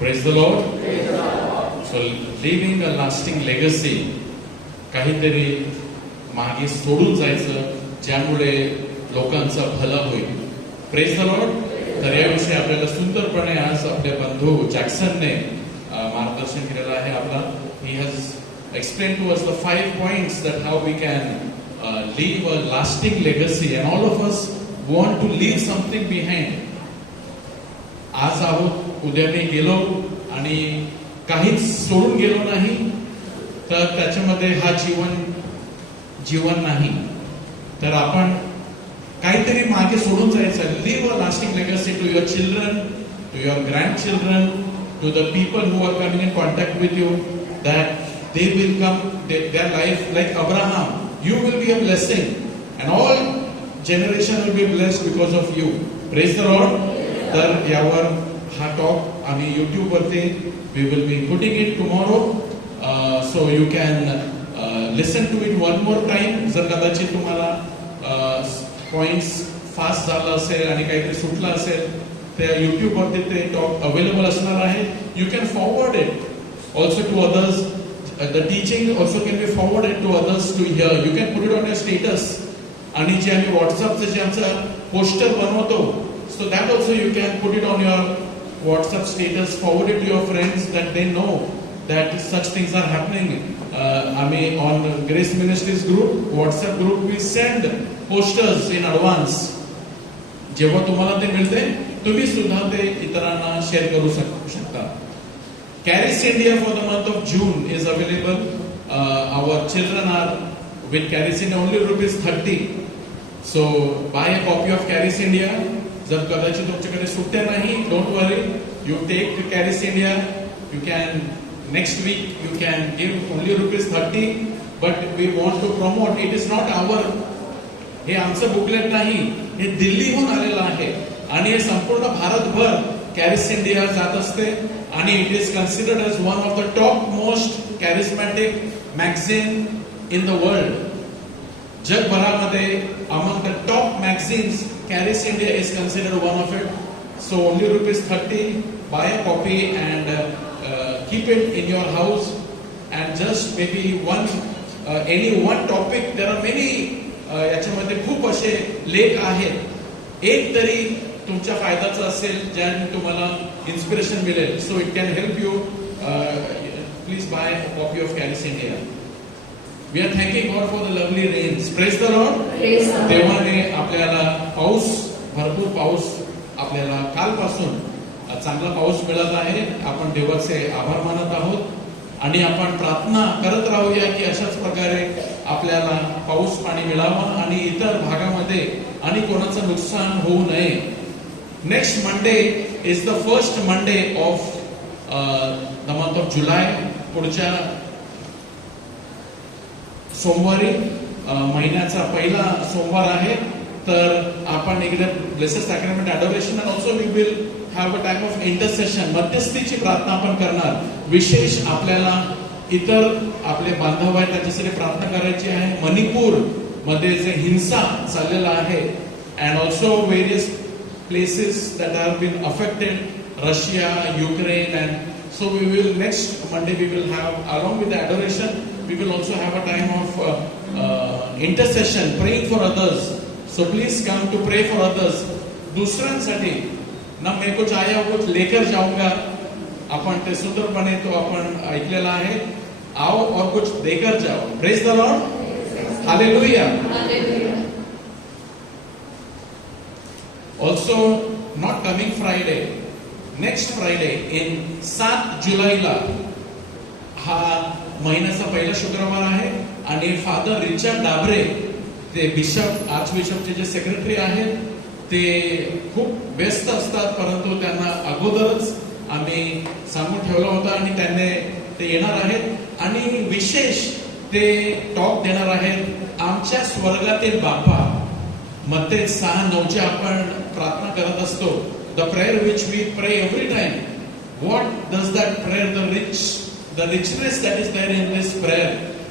Praise the Lord. So leaving a lasting legacy, काहीतरी मागे सोडून जायचं ज्यामुळे लोकांचं भलं होईल. Praise the Lord. तर याविषयी आपल्याला सुंदरपणे आज आपले बंधू जॅक्सनने मार्गदर्शन केलेलं आहे. आपला he has explained to us the 5 points that how we can leave a lasting legacy, and all of us want to leave something behind. आज आहोत, उद्या मी गेलो आणि काहीच सोडून गेलो नाही तर त्याच्यामध्ये हा जीवन नाही. तर आपण काहीतरी मागे सोडून जायचं. Leave a lasting legacy to your children, to your grandchildren, to the people who are coming in contact with you, that they will come, their life like Abraham, you will be a blessing and all generation will be blessed because of you. Praise the Lord. तर यावर हा टॉक आम्ही YouTube वरती we will be putting it tomorrow, so you can listen to it one more time. जर कदाचित तुम्हाला पॉइंट्स फास्ट झालं असेल आणि काहीतरी सुटलं असेल तर YouTube वरती ते टॉक अवेलेबल असणार आहे. You can forward it also to others. The teaching also can be forwarded to others to hear. You can put it on your status. आणि जे आम्ही WhatsAppचं जे आमचं पोस्टर बनवतो, so that also you can put it on your WhatsApp status, forward it to your friends that they know that such things are happening. आम्ही on Grace Ministries group, WhatsApp group, we send posters in advance. जेव्हा तुम्हाला ते मिळते, तुम्ही सुद्धा ते इतरांना शेअर करू शकता. Caris India for the month of June is available. Our children are with Caris India only ₹30. So buy a copy of Caris India. जर कदाचित तुमच्याकडे सुट्ट्या नाही, don't worry. You take Caris India. You can next week you can give only ₹30. But we want to promote. It is not our. हे आमचं बुकलेट नाही. हे दिल्लीहून आलेलं आहे आणि हे संपूर्ण भारतभर कॅरिस इंडिया जात असते आणि it is considered as one of the top most charismatic magazine in the world. जगभरामध्ये among the top magazines Charis India is considered one of it. So only ₹30. Buy a copy and keep it in your house and just may be any one topic. There are many. याच्यामध्ये खूप असे लेख आहेत. एक तरी तुमच्या फायद्याचं असेल ज्याने तुम्हाला इन्स्पिरेशन मिळेल. So it can help you. Please buy a copy of Charis India. We are thanking God for the lovely rains. Praise the lord. देवाने आपल्याला पाऊस, भरपूर पाऊस आपल्याला कालपासून चांगला पाऊस मिळत आहे. आपण देवाचे आभार मानत आहोत आणि आपण प्रार्थना करत राहूया की अशाच प्रकारे आपल्याला पाऊस पाणी मिळावं आणि इतर भागामध्ये आणि कोणाचं नुकसान होऊ नये. Next Monday is the first Monday of the month of July. पुढच्या सोमवारी महिन्याचा पहिला सोमवार आहे. तर आपण इकडे blessed sacrament adoration and also we will have a time of intercession, मध्यस्थीची प्रार्थना आपण करणार. विशेष आपल्याला इतर आपले बांधव आहेत त्यांच्यासाठी प्रार्थना करायची आहे. मणिपूर मध्ये जे हिंसा चाललेला आहे and also various places that have been affected, Russia, Ukraine, and so we will next Monday we will have, along with the adoration, we will also have a time of intercession, praying for others. So please come to pray for others. दूसऱ्यांसाठी ना मेरे को चाहे कुछ लेकर जाऊंगा, आपण ते सुंदरपणे तो आपण ऐकलेला आहे. आओ और कुछ देकर जाओ. Praise the Lord. Hallelujah. Hallelujah. Also, not coming Friday, next Friday in 7 जुलैला हा महिन्याचा पहिला शुक्रवार आहे आणि फादर रिचर्ड डाबरे ते बिशप, आर्च बिशपचे जे सेक्रेटरी आहेत ते खूप व्यस्त असतात, परंतु त्यांना अगोदरच आम्ही सांगून ठेवलं होतं आणि त्यांनी ते येणार आहेत आणि विशेष ते टॉक देणार आहेत. आमच्या स्वर्गातील बापा, मत्ते 6:9 आपण प्रार्थना करत असतो. The prayer which we pray every time. What does that prayer, the richness that is there in this prayer,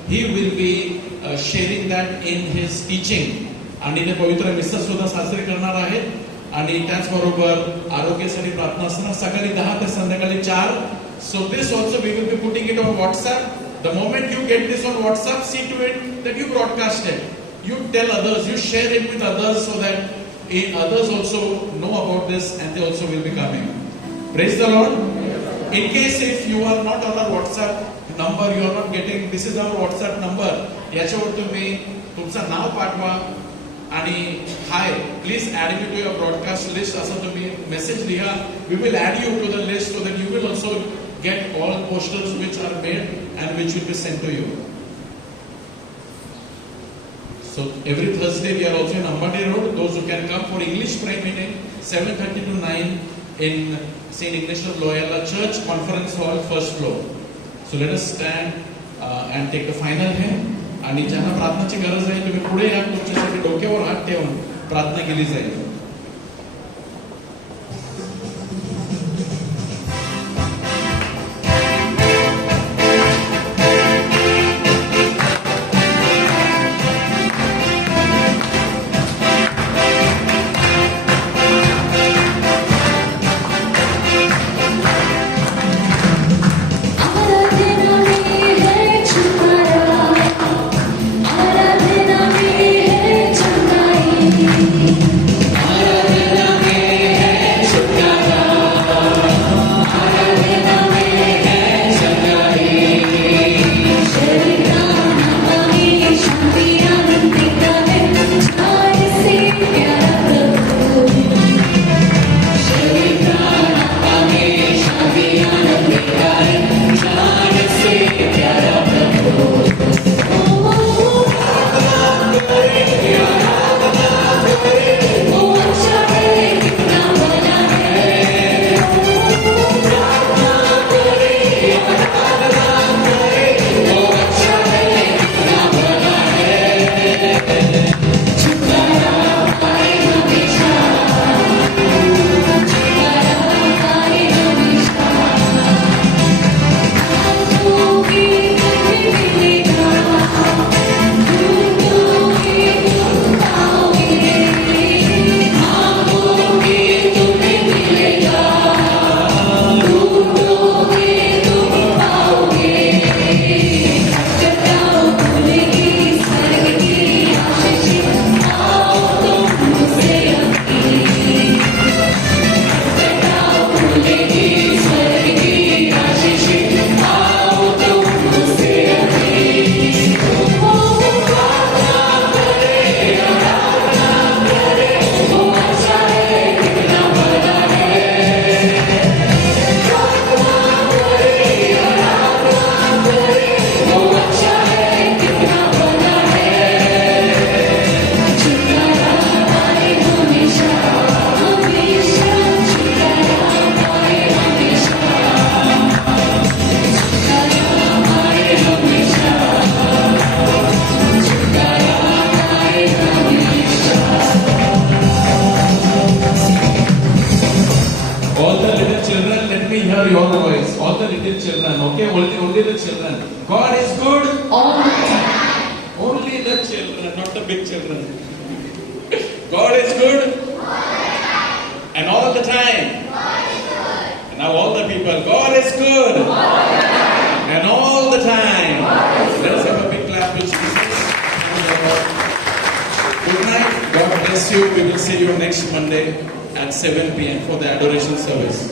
he will be sharing that in his teaching. आणि ते पवित्र मिसर सुद्धा साजरे करणार आहेत. आणि त्याचबरोबर आरोग्यासाठी प्रार्थना असताना सकाळी 10 ते संध्याकाळी 4. So this also we will be putting it on WhatsApp. The moment you get this on WhatsApp, see to it that you broadcast it. You tell others, you share it with others so that others also know about this and they also will be coming. Praise the Lord. In case if you are not on our WhatsApp number, you are not getting, this is our WhatsApp number. याच्यावर तुम्ही तुमचं नाव पाठवा आणि hi please add me to your broadcast list असं तुम्ही मेसेज लिहा. We will add you to the list so that you will also get all posters which are made and which will be send to you. So every Thursday we are also in Ambani Road. Those who can come for English prayer meeting 7:30 to 9 in St. Ignace of Loyola Church Conference Hall, first floor. So let us stand and take the final hymn. आणि ज्यांना प्रार्थनाची गरज आहे तुम्ही पुढे या, तुमच्यासाठी डोक्यावर हात ठेवून प्रार्थना केली जाईल. Your voice, all the little children, okay? Only the children. God is good all the time. Only the children, not the big children. God is good and all the time. And now all the people, God is good and all the time. Let's have a big clap to Jesus. Good night. God bless you. We will see you next Monday at 7 p.m. for the adoration service.